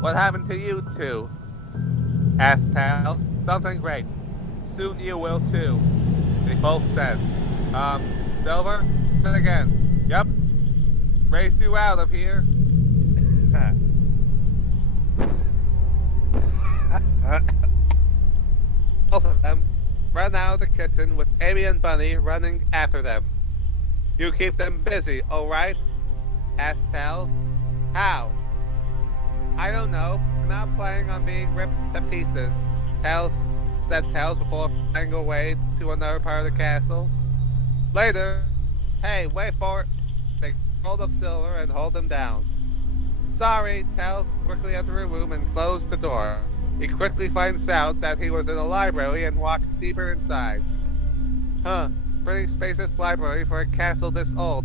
What happened to you two? Asked Tails. Something great. Soon you will too. They both said. Silver? And again. Yup. Race you out of here. Both of them run out of the kitchen with Amy and Bunny running after them. You keep them busy, alright? Asked Tails. How? I don't know. I'm not planning on being ripped to pieces. Tails said Tails before flying away to another part of the castle. Later, hey, wait for it. They hold up Silver and hold him down. Sorry, Tails quickly entered a room and closed the door. He quickly finds out that he was in a library and walks deeper inside. Huh, pretty spacious library for a castle this old,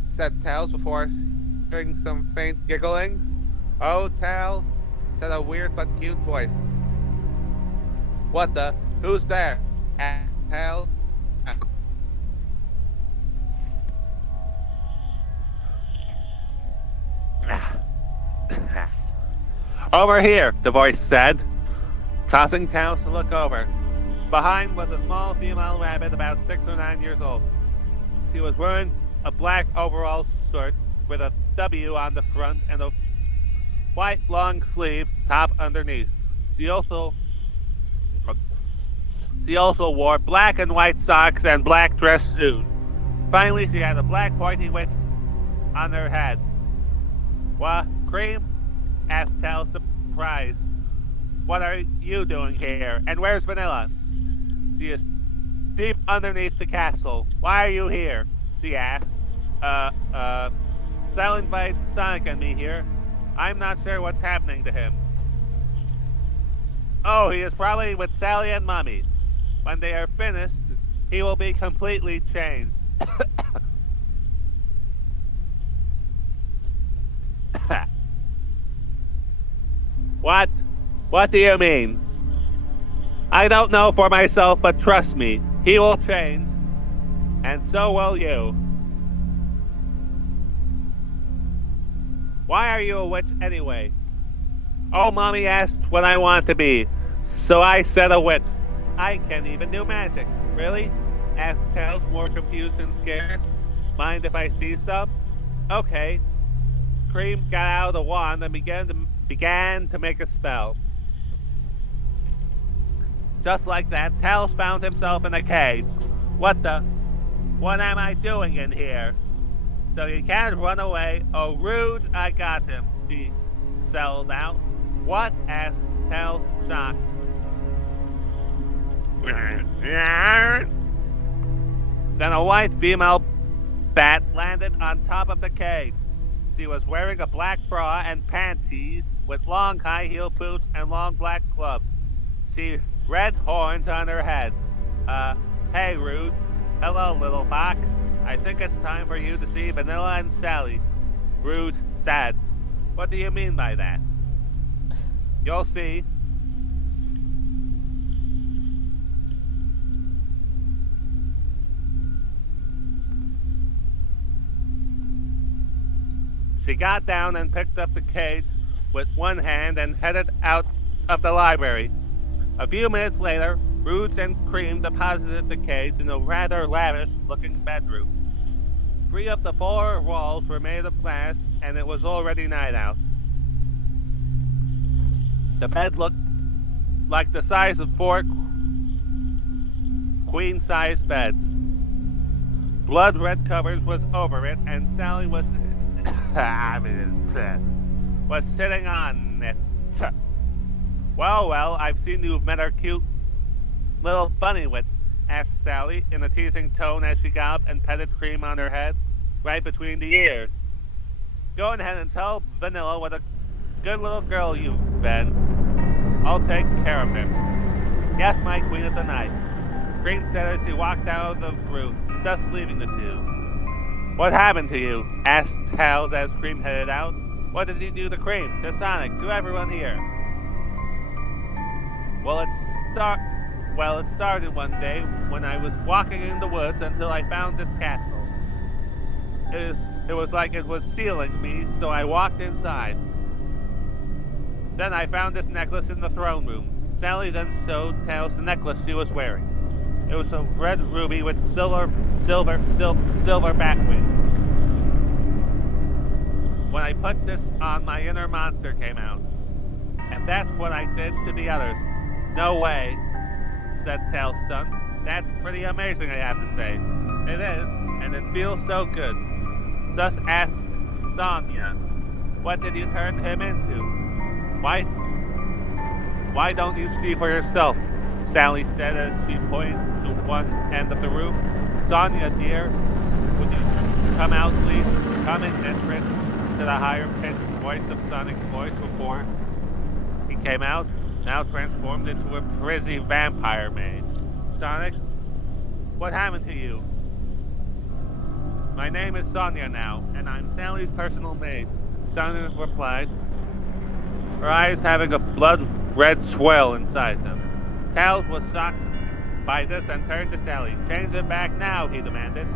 said Tails before hearing some faint gigglings. Oh, Tails, said a weird but cute voice. What the? Who's there? Asked Tails. Over here, the voice said. causing Tails to look over. Behind was a small female rabbit about 6 or 9 years old. She was wearing a black overall shirt with a W on the front and a white long sleeve top underneath. She also wore black and white socks and black dress shoes. Finally, she had a black pointy witch on her head. "What, Cream?" asked Tails, surprised. "What are you doing here? And where's Vanilla?" "She is deep underneath the castle. Why are you here?" she asked. Sal invites Sonic and me here. I'm not sure what's happening to him." "Oh, he is probably with Sally and Mommy. When they are finished, he will be completely changed." What? What do you mean? "I don't know for myself, but trust me, he will change. And so will you." "Why are you a witch anyway?" "Oh, Mommy asked what I want to be, so I said a witch. I can even do magic." "Really?" asked Tails, more confused and scared. "Mind if I see some?" "Okay." Cream got out the wand and began to make a spell. Just like that, Tails found himself in a cage. What am I doing in here?" "So you can't run away. Oh, rude, I got him," she yelled out. "What?" asked Tails, shocked. Then a white female bat landed on top of the cage. She was wearing a black bra and panties with long high-heel boots and long black gloves. She had red horns on her head. Hey, Rude." "Hello, little fox. I think it's time for you to see Vanilla and Sally." Rude said. "What do you mean by that?" "You'll see." She got down and picked up the cage with one hand and headed out of the library. A few minutes later, Roots and Cream deposited the cage in a rather lavish-looking bedroom. 3 of the 4 walls were made of glass, and it was already night out. The bed looked like the size of 4 queen-size beds. Blood-red covers was over it, and Sally was sitting on it. Well, I've seen you've met our cute little bunny witch," asked Sally in a teasing tone as she got up and petted Cream on her head, right between the ears. "Go ahead and tell Vanilla what a good little girl you've been. I'll take care of him." "Yes, my queen of the night," Cream said as she walked out of the room, just leaving the two. "What happened to you?" asked Tails as Cream headed out. "What did you do to Cream, to Sonic, to everyone here?" Well, it started one day when I was walking in the woods until I found this castle. It was like it was sealing me, so I walked inside. Then I found this necklace in the throne room. Sally then showed Tails the necklace she was wearing. It was a red ruby with silver bat wings. When I put this on, my inner monster came out. And that's what I did to the others. "No way," said Tails, stunned. "That's pretty amazing, I have to say." "It is, and it feels so good." Sus asked Sonia, "What did you turn him into?" Why don't you see for yourself?" Sally said as she pointed to one end of the room. "Sonia, dear, would you come out, please?" "Come in, mistress," said a higher-pitched voice of Sonic's voice before. He came out, now transformed into a pretty vampire maid. "Sonic, what happened to you?" "My name is Sonia now, and I'm Sally's personal maid," Sonia replied, her eyes having a blood-red swell inside them. Tails was shocked by this and turned to Sally. "Change it back now," he demanded.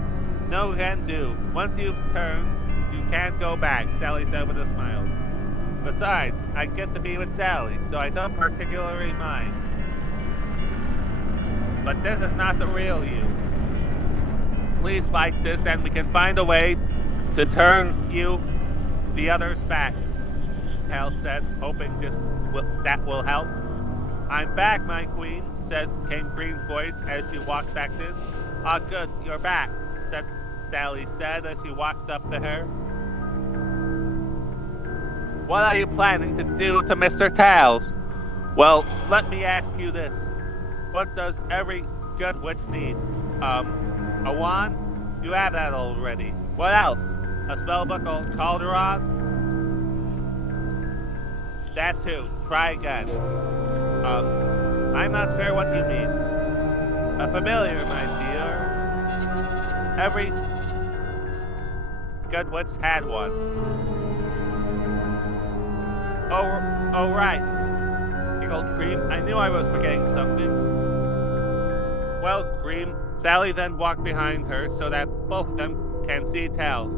"No can do. Once you've turned, you can't go back," Sally said with a smile. Besides, I get to be with Sally, so I don't particularly mind. But this is not the real you. Please fight this and we can find a way to turn you the other's back, Hal said, hoping that will help. I'm back, my queen, came Cream's voice as she walked back in. Ah, good, you're back, Sally said as she walked up to her. What are you planning to do to Mr. Tails? Well, let me ask you this. What does every good witch need? A wand? You have that already. What else? A spellbook or cauldron? That too. Try again. I'm not sure what you mean. A familiar, my dear. Every good witch had one. Oh, right. Giggled Cream. I knew I was forgetting something. Well, Cream, Sally then walked behind her so that both of them can see Tails.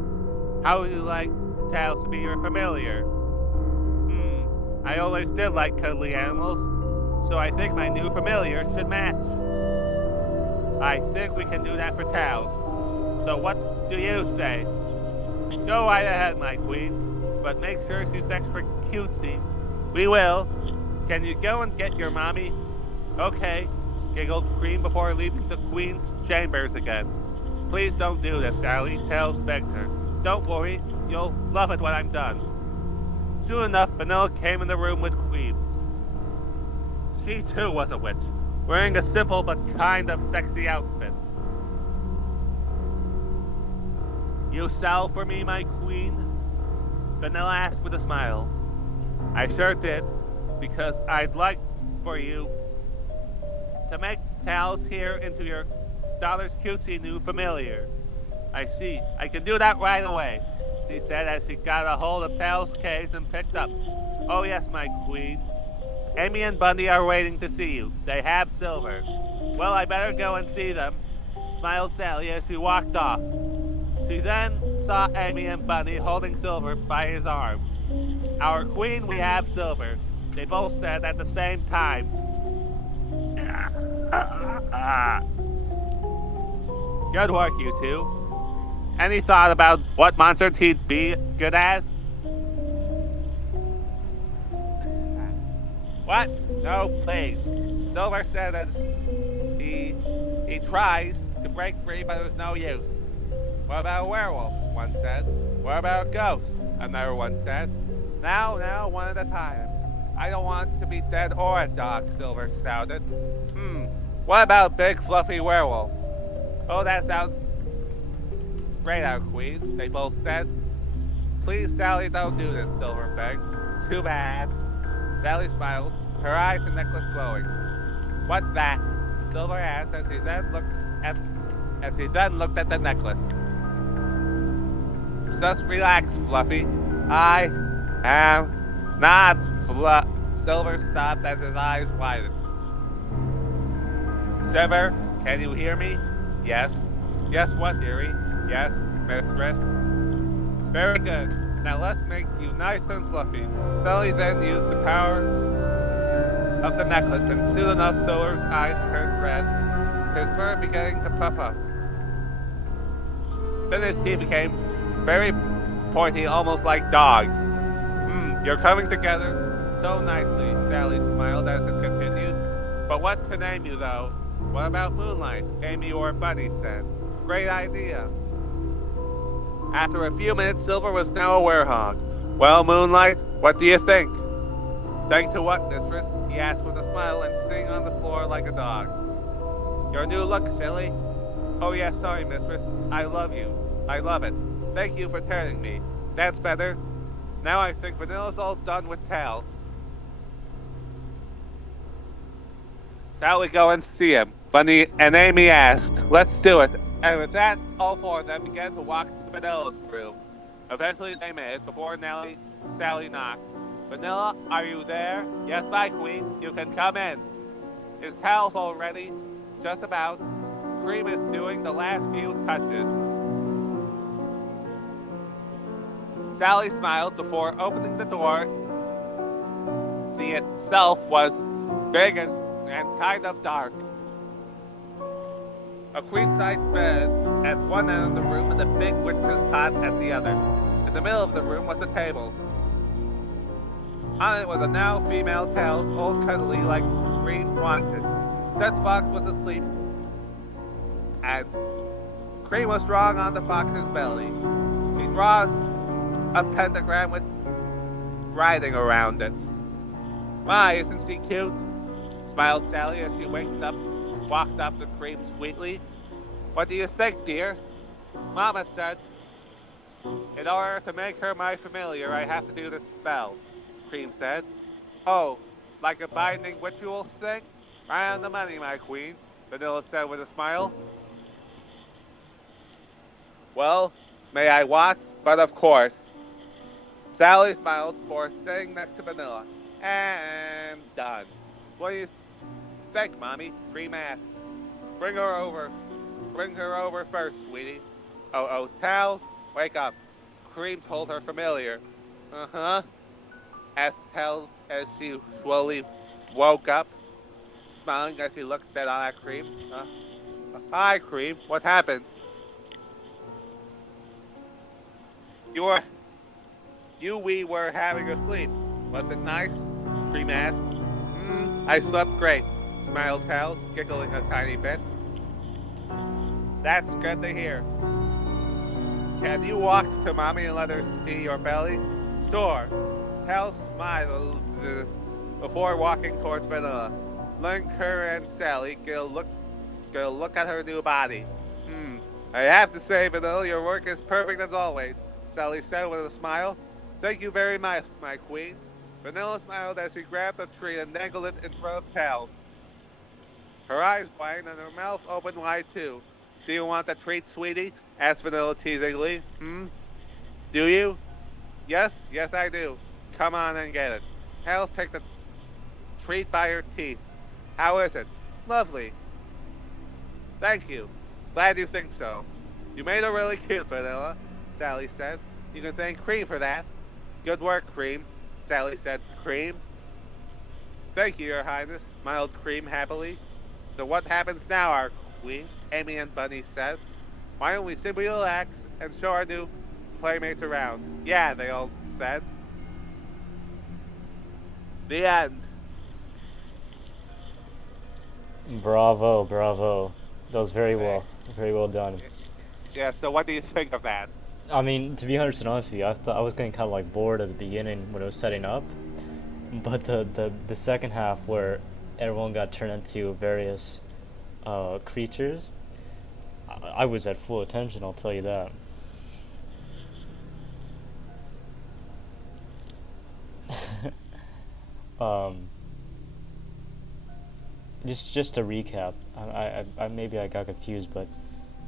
How would you like Tails to be your familiar? I always did like cuddly animals, so I think my new familiar should match. I think we can do that for Tails. So what do you say? Go right ahead, my queen, but make sure she's extra cutesy. We will. Can you go and get your mommy? Okay, giggled Cream before leaving the queen's chambers again. Please don't do this, Sally, Tails begged her. Don't worry, you'll love it when I'm done. Soon enough, Vanilla came in the room with Cream. She too was a witch, wearing a simple but kind of sexy outfit. You sell for me, my queen? Vanilla asked with a smile. I sure did, because I'd like for you to make Tails here into your daughter's cutesy new familiar. I see. I can do that right away, she said as she got a hold of Tails' case and picked up. Oh yes, my queen. Amy and Bundy are waiting to see you. They have silver. Well, I better go and see them, smiled Sally as she walked off. She then saw Amy and Bunny holding Silver by his arm. Our queen, we have silver, they both said at the same time. Good work, you two. Any thought about what monster he'd be good as? What? No, please. Silver said as he tries to break free, but there's no use. What about a werewolf? One said. What about a ghost? Another one said. Now, one at a time. I don't want to be dead or a dog, Silver shouted. What about a big fluffy werewolf? Oh, that sounds great, our queen, they both said. Please, Sally, don't do this, Silver begged. Too bad. Sally smiled, her eyes and necklace glowing. What's that? Silver asked as he then looked at the necklace. Just relax, Fluffy. I am not Silver stopped as his eyes widened. Silver, can you hear me? Yes. Yes, what, dearie? Yes, mistress. Very good. Now let's make you nice and fluffy. Sally then used the power of the necklace, and soon enough Silver's eyes turned red, his fur beginning to puff up. Then his teeth became very pointy, almost like dogs. You're coming together so nicely, Sally smiled as it continued. But what to name you, though? What about Moonlight? Amy or Bunny said. Great idea. After a few minutes, Silver was now a werehog. Well, Moonlight, what do you think? Think to what, mistress? He asked with a smile and sitting on the floor like a dog. Your new look, silly. Oh yeah, sorry, mistress. I love you. I love it. Thank you for telling me. That's better. Now I think Vanilla's all done with Tails. Shall we go and see him? Bunny and Amy asked. Let's do it. And with that, all four of them began to walk to Vanilla's room. Eventually they made it before Sally knocked. Vanilla, are you there? Yes, my queen. You can come in. Is Tails all ready? Just about. Cream is doing the last few touches. Sally smiled before opening the door the itself was big and kind of dark. A queen-size bed at one end of the room and a big witch's pot at the other. In the middle of the room was a table. On it was a now female Tails, old cuddly like Cream wanted. Said Fox was asleep, and Cream was drawing on the fox's belly. He draws a pentagram with writing around it. My, isn't she cute? Smiled Sally as she walked up to Cream sweetly. What do you think, dear? Mama said, in order to make her my familiar, I have to do this spell, Cream said. Oh, like a binding ritual thing? Right on the money, my queen, Vanilla said with a smile. Well, may I watch? But of course. Sally smiled for sitting next to Vanilla. And done. What do you think, Mommy? Cream asked. Bring her over. Bring her over first, sweetie. Oh, Tails, wake up. Cream told her familiar. Uh-huh. Asked Tails as she slowly woke up, smiling as she looked dead on at Cream. Hi, Cream. What happened? We were having a sleep. Was it nice? Cream asked. I slept great, smiled Tails, giggling a tiny bit. That's good to hear. Can you walk to Mommy and let her see your belly? Sure. Tails smiled before walking towards Vanilla. Letting her and Sally get a look at her new body. I have to say, Vanilla, your work is perfect as always, Sally said with a smile. Thank you very much, my queen. Vanilla smiled as she grabbed a treat and dangled it in front of Tails. Her eyes widened and her mouth opened wide too. Do you want the treat, sweetie? Asked Vanilla teasingly. Do you? Yes, I do. Come on and get it. Tails took the treat by her teeth. How is it? Lovely. Thank you. Glad you think so. You made it really cute, Vanilla, Sally said. You can thank Cream for that. Good work, Cream, Sally said to Cream. Thank you, Your Highness, smiled Cream happily. So what happens now, our queen? Amy and Bunny said. Why don't we simply relax and show our new playmates around? Yeah, they all said. The end. Bravo. That was very well done. Yeah, so what do you think of that? I mean, to be 100% honest with you, I thought I was getting kind of like bored at the beginning when it was setting up, but the second half where everyone got turned into various creatures, I was at full attention, I'll tell you that. Just to recap, I maybe I got confused, but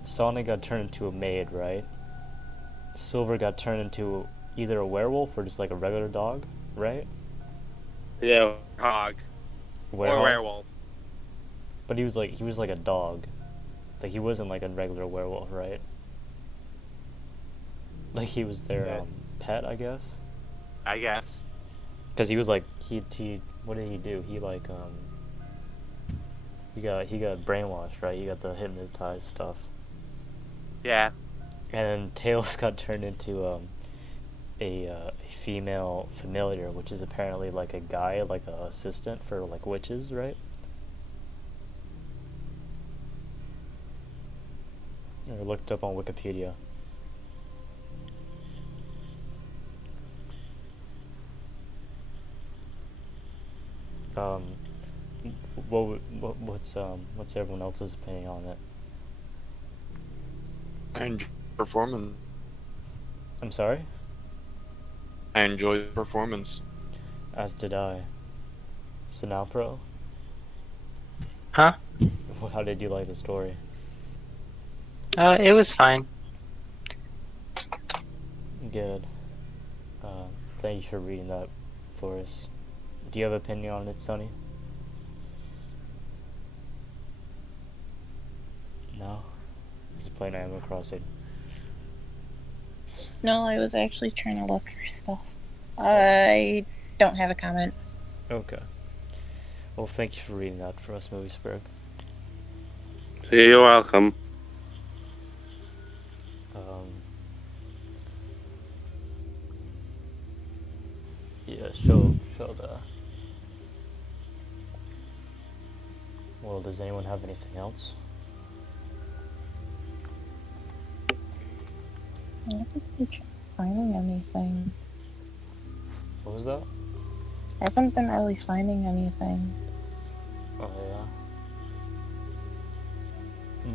Sonic got turned into a maid, right? Silver got turned into either a werewolf or just like a regular dog, right? Yeah, hog. Or werewolf. But he was like a dog. Like he wasn't like a regular werewolf, right? Like he was their pet, I guess. I guess. Cause he was like he what did he do? He like he got brainwashed, right? He got the hypnotized stuff. Yeah. And then Tails got turned into a female familiar, which is apparently like a guy, like an assistant for like witches, right? I looked up on Wikipedia. What's everyone else's opinion on it? I enjoy the performance. I'm sorry? I enjoyed the performance. As did I. Sinalpro? Huh? How did you like the story? It was fine. Good. Thank you for reading that for us. Do you have an opinion on it, Sonny? No? This is playing Animal Crossing. No, I was actually trying to look for stuff. I don't have a comment. Okay. Well, thank you for reading that for us, Movie Spurg. You're welcome. Yeah, show the... Well, does anyone have anything else? I haven't been finding anything. What was that? I haven't been really finding anything. Oh, yeah.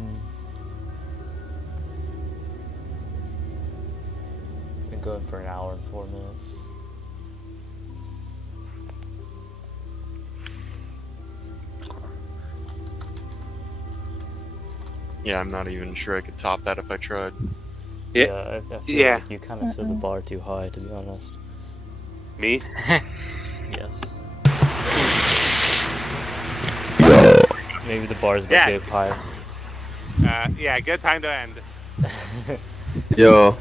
Been going for an hour and 4 minutes. Yeah, I'm not even sure I could top that if I tried. Yeah. I feel like you kind of set the bar too high, to be honest. Me? Yes. Maybe the bar's a bit higher. Yeah, good time to end. Yo.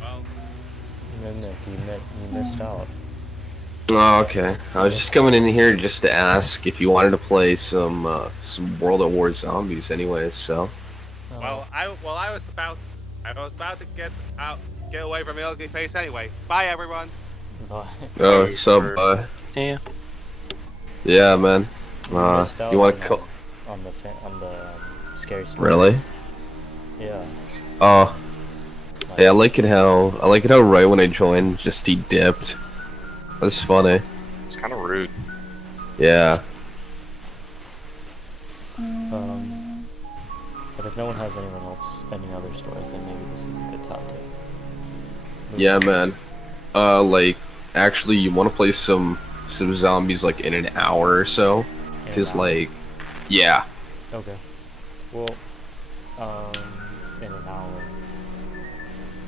Well, No, Nick, you missed out. Oh, okay. I was just coming in here just to ask if you wanted to play some World at War Zombies, anyways. So. well, I was about to get away from the ugly face anyway. Bye, everyone. Bye. Oh, what's up, Yeah. Yeah, man. You missed out You want to call? on the scary story. Really? Yeah. Oh. Yeah, I like it how right when I joined, just he dipped. That's funny. It's kind of rude. Yeah. But if no one has any other stories, then maybe this is a good top tip. Yeah, man. Like, actually, you want to play some zombies like in an hour or so? Cause like, yeah. Okay. Well, in an hour.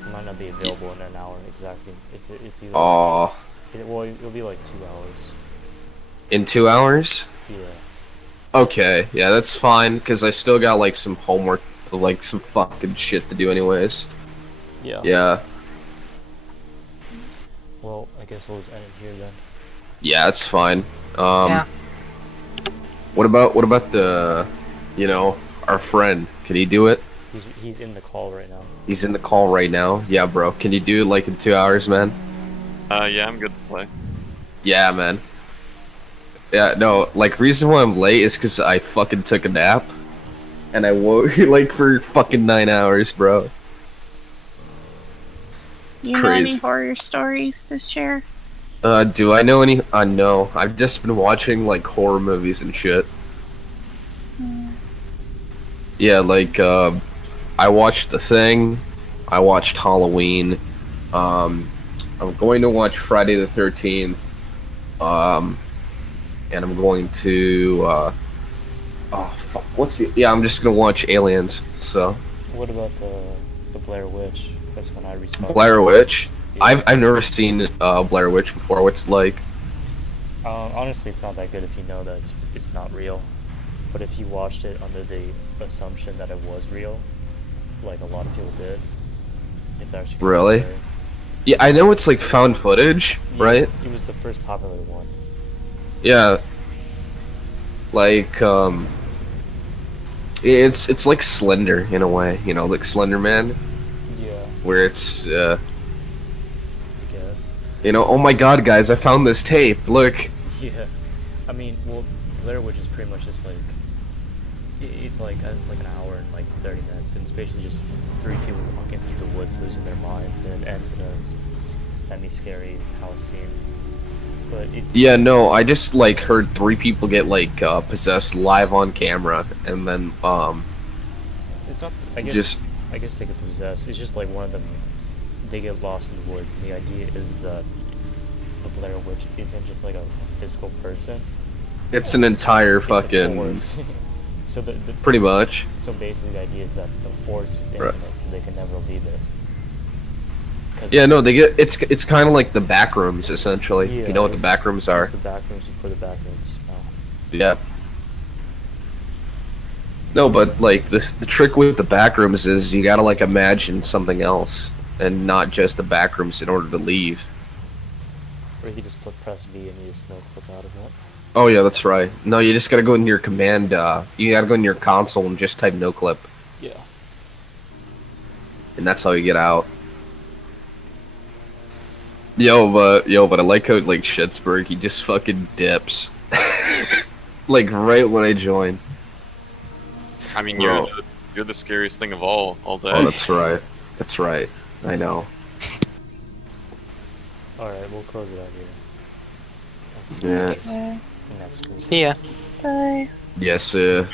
It might not be available in an hour exactly. If it's either. It'll be like 2 hours. In 2 hours? Yeah. Okay, yeah, that's fine, because I still got, like, some homework, like, some fucking shit to do anyways. Yeah. Yeah. Well, I guess we'll just end it here then. Yeah, it's fine. Yeah. What about the, our friend? Can he do it? He's in the call right now. He's in the call right now? Yeah, bro. Can you do it, like, in 2 hours, man? Yeah, I'm good to play. Yeah, man. Yeah, no, like, reason why I'm late is because I fucking took a nap. And I woke, like, for fucking 9 hours, bro. You know any horror stories to share? Do I know any? No. I've just been watching, like, horror movies and shit. Yeah, like, I watched The Thing. I watched Halloween. I'm going to watch Friday the 13th. And I'm going to, oh, fuck, I'm just gonna watch Aliens, so. What about the Blair Witch? That's when I resaw. Blair Witch? Yeah. I've never seen Blair Witch before. What's it like? Honestly, it's not that good if you know that it's not real. But if you watched it under the assumption that it was real, like a lot of people did, it's actually kinda Really? scary. Yeah, I know it's like found footage, Yeah, right? It was the first popular one. Yeah. Like, it's like Slender in a way, like Slender Man, Yeah, where it's, I guess. oh my god, guys, I found this tape, look. Yeah, I mean, well, Blair Witch is pretty much just like it's like an hour and like 30 minutes, and it's basically just 3 people walking through the woods, losing their minds, and it ends in a semi-scary house scene. But Yeah, no, I just like heard 3 people get like possessed live on camera, and then it's not. I guess they get possessed. It's just like one of them. They get lost in the woods, and the idea is that the Blair Witch isn't just like a physical person. it's an entire It's a fucking. force. So Pretty much. So basically, the idea is that the force is Right. infinite, so they can never leave it. Yeah, no, they get it's kind of like the back rooms essentially. If you know what the back rooms are. It's the back rooms before the back rooms. Yeah. No, but like the trick with the back rooms is you gotta like imagine something else and not just the back rooms in order to leave. Or you could just press V and you just no clip out of it. Oh yeah, that's right. No, you just gotta go into your command. You gotta go in your console and just type no clip, Yeah. and that's how you get out. Yo, but I like how like Schittsburg, he just fucking dips, like right when I join. I mean, Bro. you're the scariest thing of all day. Oh, that's right. That's right. I know. Alright, we'll close it out here. I'll see Yeah. you guys next week. See ya. Bye. Yes, Yeah.